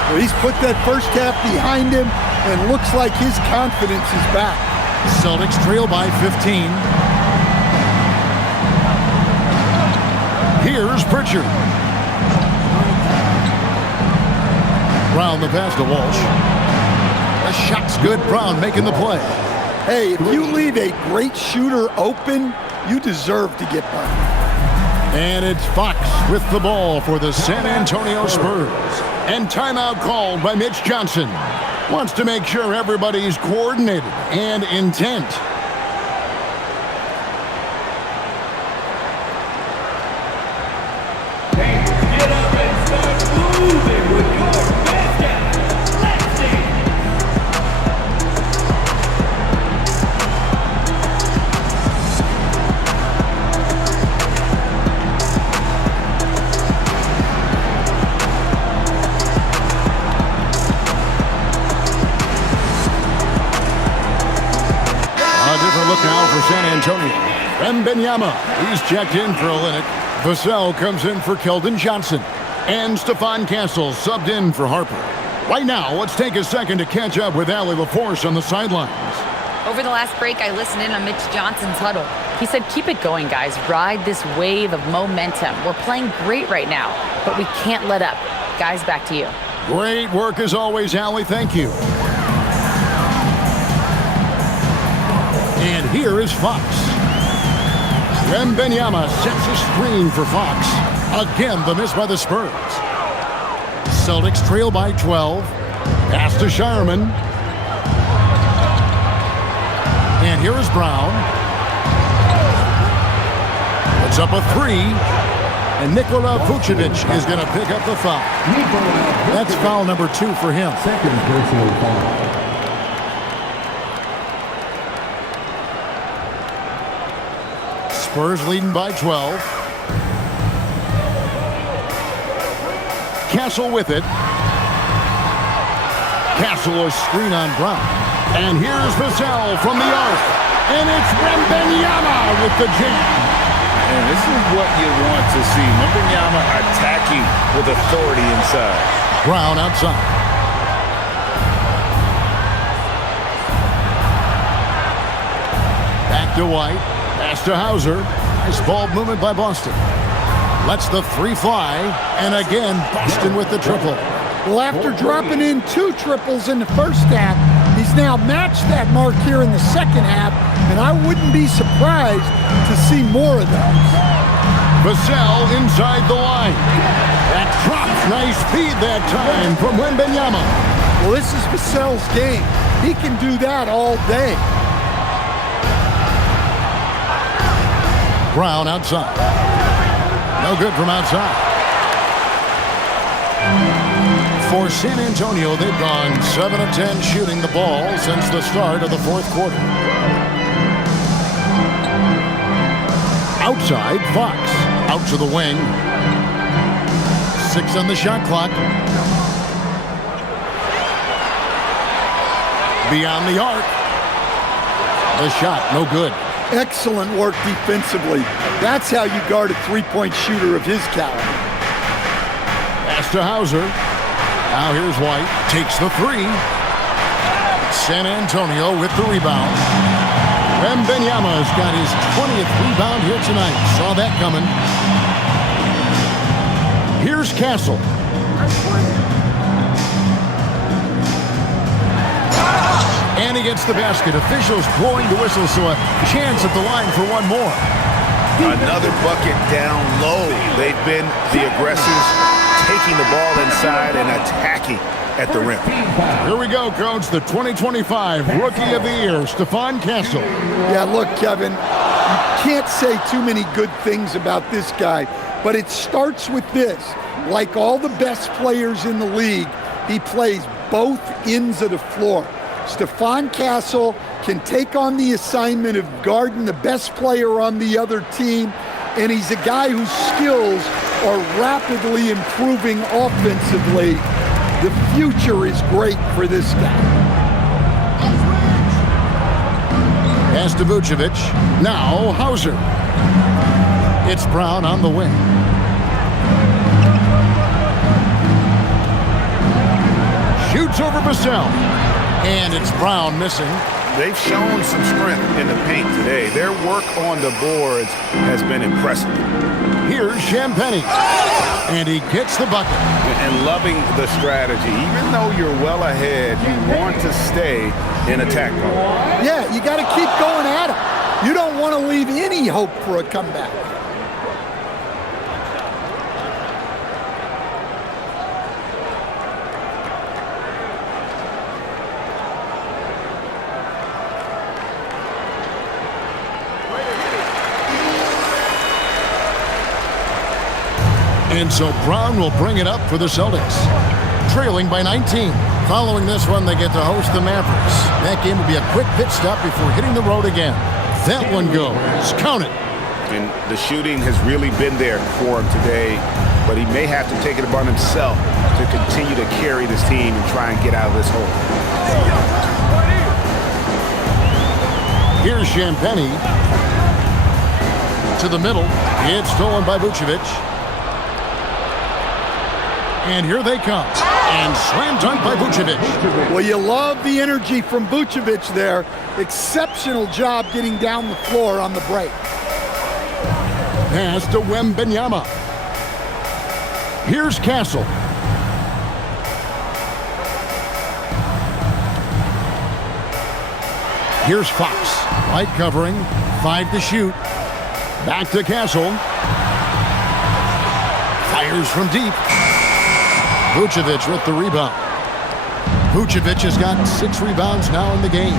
Well, he's put that first half behind him and looks like his confidence is back. Celtics trail by 15. Here's Pritchard. Brown the pass to Walsh. The shot's good. Brown making the play. Hey, if you leave a great shooter open, you deserve to get burned. And it's Fox with the ball for the San Antonio Spurs. And timeout called by Mitch Johnson. Wants to make sure everybody's coordinated and intent. San Antonio. Wembanyama, he's checked in for Olynyk. Vassell comes in for Keldon Johnson. And Stephon Castle subbed in for Harper. Right now, let's take a second to catch up with Allie LaForce on the sidelines. Over the last break, I listened in on Mitch Johnson's huddle. He said, keep it going, guys. Ride this wave of momentum. We're playing great right now, but we can't let up. Guys, back to you. Great work as always, Allie. Thank you. And here is Fox. Wembanyama sets a screen for Fox. Again, the miss by the Spurs. Celtics trail by 12. Pass to Shireman. And here is Brown. Puts up a three. And Nikola Vucevic is going to pick up the foul. That's foul number 2 for him. Second personal foul. Spurs leading by 12. Castle with it. Castle a screen on Brown. And here's Vassell from the arc. And it's Wembanyama with the jam. And this is what you want to see. Wembanyama attacking with authority inside. Brown outside. Back to White. Pass to Hauser. Nice ball movement by Boston. Lets the three fly. And again, Boston with the triple. Well, after dropping in 2 triples in the first half, he's now matched that mark here in the second half, and I wouldn't be surprised to see more of those. Vassell inside the line. That drops. Nice feed that time from Wembanyama. Well, this is Vassell's game. He can do that all day. Brown outside. No good from outside. For San Antonio, they've gone 7 of 10 shooting the ball since the start of the fourth quarter. Outside, Fox. Out to the wing. 6 on the shot clock. Beyond the arc. The shot, no good. Excellent work defensively. That's how you guard a three-point shooter of his caliber. Pass to Hauser. Now here's White. Takes the three. San Antonio with the rebound. Wembanyama's got his 20th rebound here tonight. Saw that coming. Here's Castle. And he gets the basket. Officials blowing the whistle, so a chance at the line for one more. Another bucket down low. They've been the aggressors, taking the ball inside and attacking at the rim. Here we go, Coach. The 2025 Rookie of the Year, Stephon Castle. Yeah, look, Kevin, you can't say too many good things about this guy, but it starts with this. Like all the best players in the league, he plays both ends of the floor. Stephon Castle can take on the assignment of guarding the best player on the other team, and he's a guy whose skills are rapidly improving offensively. The future is great for this guy. Pass to Vucevic. Now Hauser. It's Brown on the wing. Shoots over Vassell. And it's Brown missing. They've shown some strength in the paint today. Their work on the boards has been impressive. Here's Champagnie. And he gets the bucket. And loving the strategy. Even though you're well ahead, you want to stay in attack mode. Yeah, you got to keep going at him. You don't want to leave any hope for a comeback. And so Brown will bring it up for the Celtics. Trailing by 19. Following this one, they get to host the Mavericks. That game will be a quick pit stop before hitting the road again. That one goes. Count it. And the shooting has really been there for him today, but he may have to take it upon himself to continue to carry this team and try and get out of this hole. Here's Champagnie. To the middle. It's stolen by Vucevic. And here they come. And slam dunk by Vucevic. Well, you love the energy from Vucevic there. Exceptional job getting down the floor on the break. Pass to Wembanyama. Here's Castle. Here's Fox. Light covering. 5 to shoot. Back to Castle. Fires from deep. Vucevic with the rebound. Vucevic has got 6 rebounds now in the game.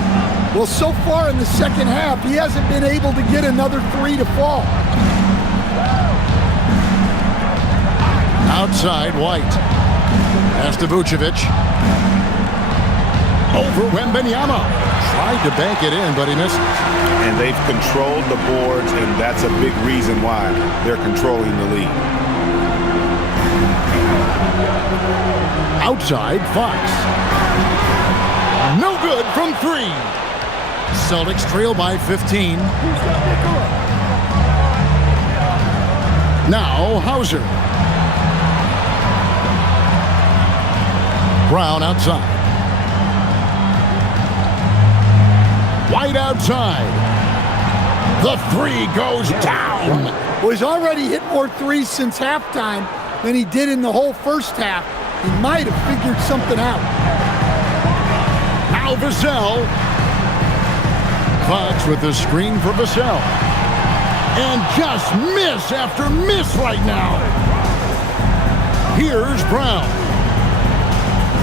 Well, so far in the second half, he hasn't been able to get another 3 to fall. Outside, White. Pass to Vucevic. Over Wembanyama. Tried to bank it in, but he misses. And they've controlled the boards, and that's a big reason why they're controlling the lead. Outside, Fox. No good from 3. Celtics trail by 15. Now, Hauser. Brown outside. White outside. The 3 goes down. Well, he's already hit more threes since halftime than he did in the whole first half. He might have figured something out. Now Vassell. Fox with the screen for Vassell. And just miss after miss right now. Here's Brown.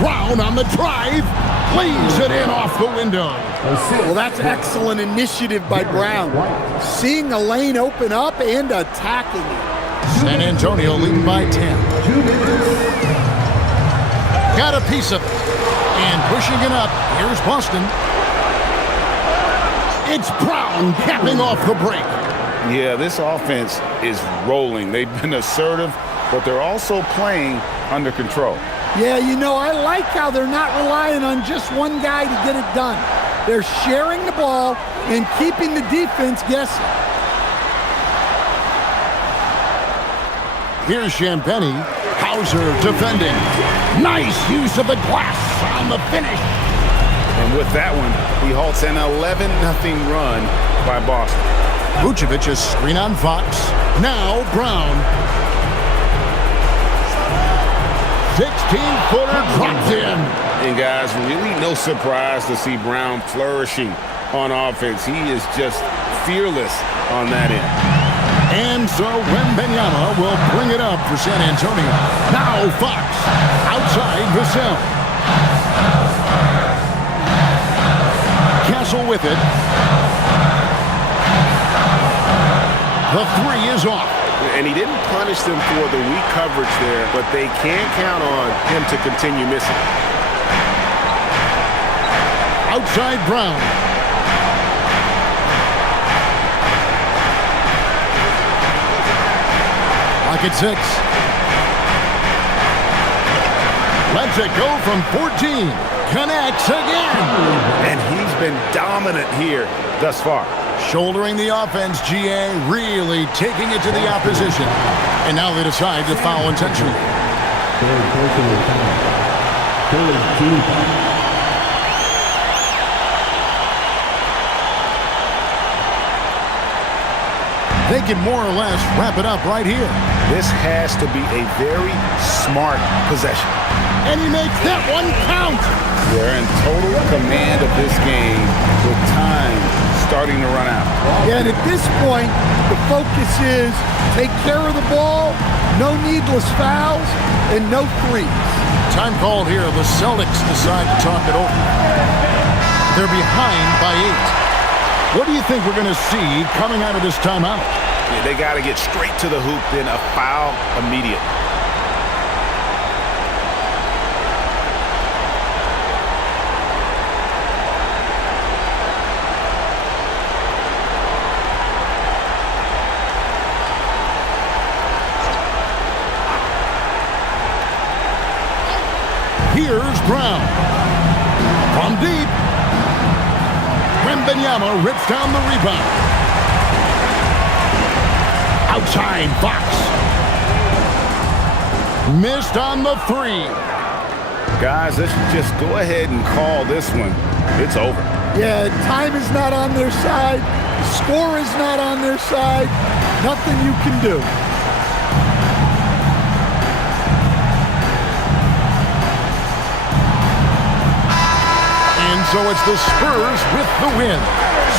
Brown on the drive. Lays it in off the window. Well, that's excellent initiative by Brown. Seeing a lane open up and attacking it. San Antonio leading by 10. Got a piece of it. And pushing it up. Here's Boston. It's Brown capping off the break. Yeah, this offense is rolling. They've been assertive, but they're also playing under control. Yeah, you know, I like how they're not relying on just one guy to get it done. They're sharing the ball and keeping the defense guessing. Here's Champagny. Hauser defending. Nice use of the glass on the finish. And with that one, he halts an 11-0 run by Boston. Vucevic is screen on Fox. Now Brown. 16-footer dropped in. And guys, really no surprise to see Brown flourishing on offense. He is just fearless on that end. And so Wembanyama will bring it up for San Antonio. Now Fox. Outside Vassell. Castle with it. The 3 is off. And he didn't punish them for the weak coverage there, but they can't count on him to continue missing. Outside Brown. Lock at 6. Lets it go from 14. Connects again. And he's been dominant here thus far. Shouldering the offense, GA really taking it to the opposition. And now they decide to foul intentionally. They can more or less wrap it up right here. This has to be a very smart possession. And he makes that one count. They're in total command of this game with time starting to run out. Yeah, and at this point, the focus is take care of the ball, no needless fouls, and no threes. Time called here. The Celtics decide to talk it over. They're behind by 8. What do you think we're going to see coming out of this timeout? Yeah, they got to get straight to the hoop, then a foul immediately. Here's Brown. From deep. Wembanyama rips down the rebound. Outside Fox. Missed on the 3. Guys, let's just go ahead and call this one. It's over. Yeah, time is not on their side. The score is not on their side. Nothing you can do. So it's the Spurs with the win.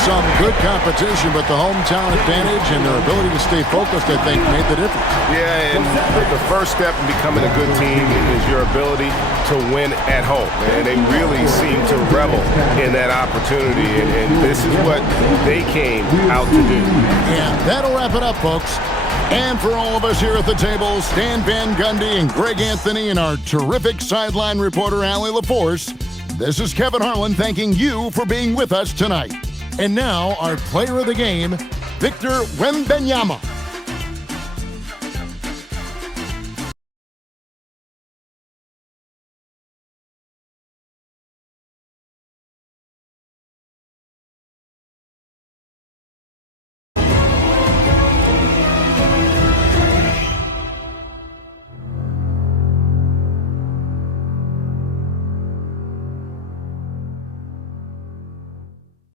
Some good competition, but the hometown advantage and their ability to stay focused, I think, made the difference. Yeah, and the first step in becoming a good team is your ability to win at home. And they really seem to revel in that opportunity, and this is what they came out to do. And that'll wrap it up, folks. And for all of us here at the table, Stan Van Gundy and Greg Anthony and our terrific sideline reporter, Allie LaForce, this is Kevin Harlan thanking you for being with us tonight. And now, our player of the game, Victor Wembanyama.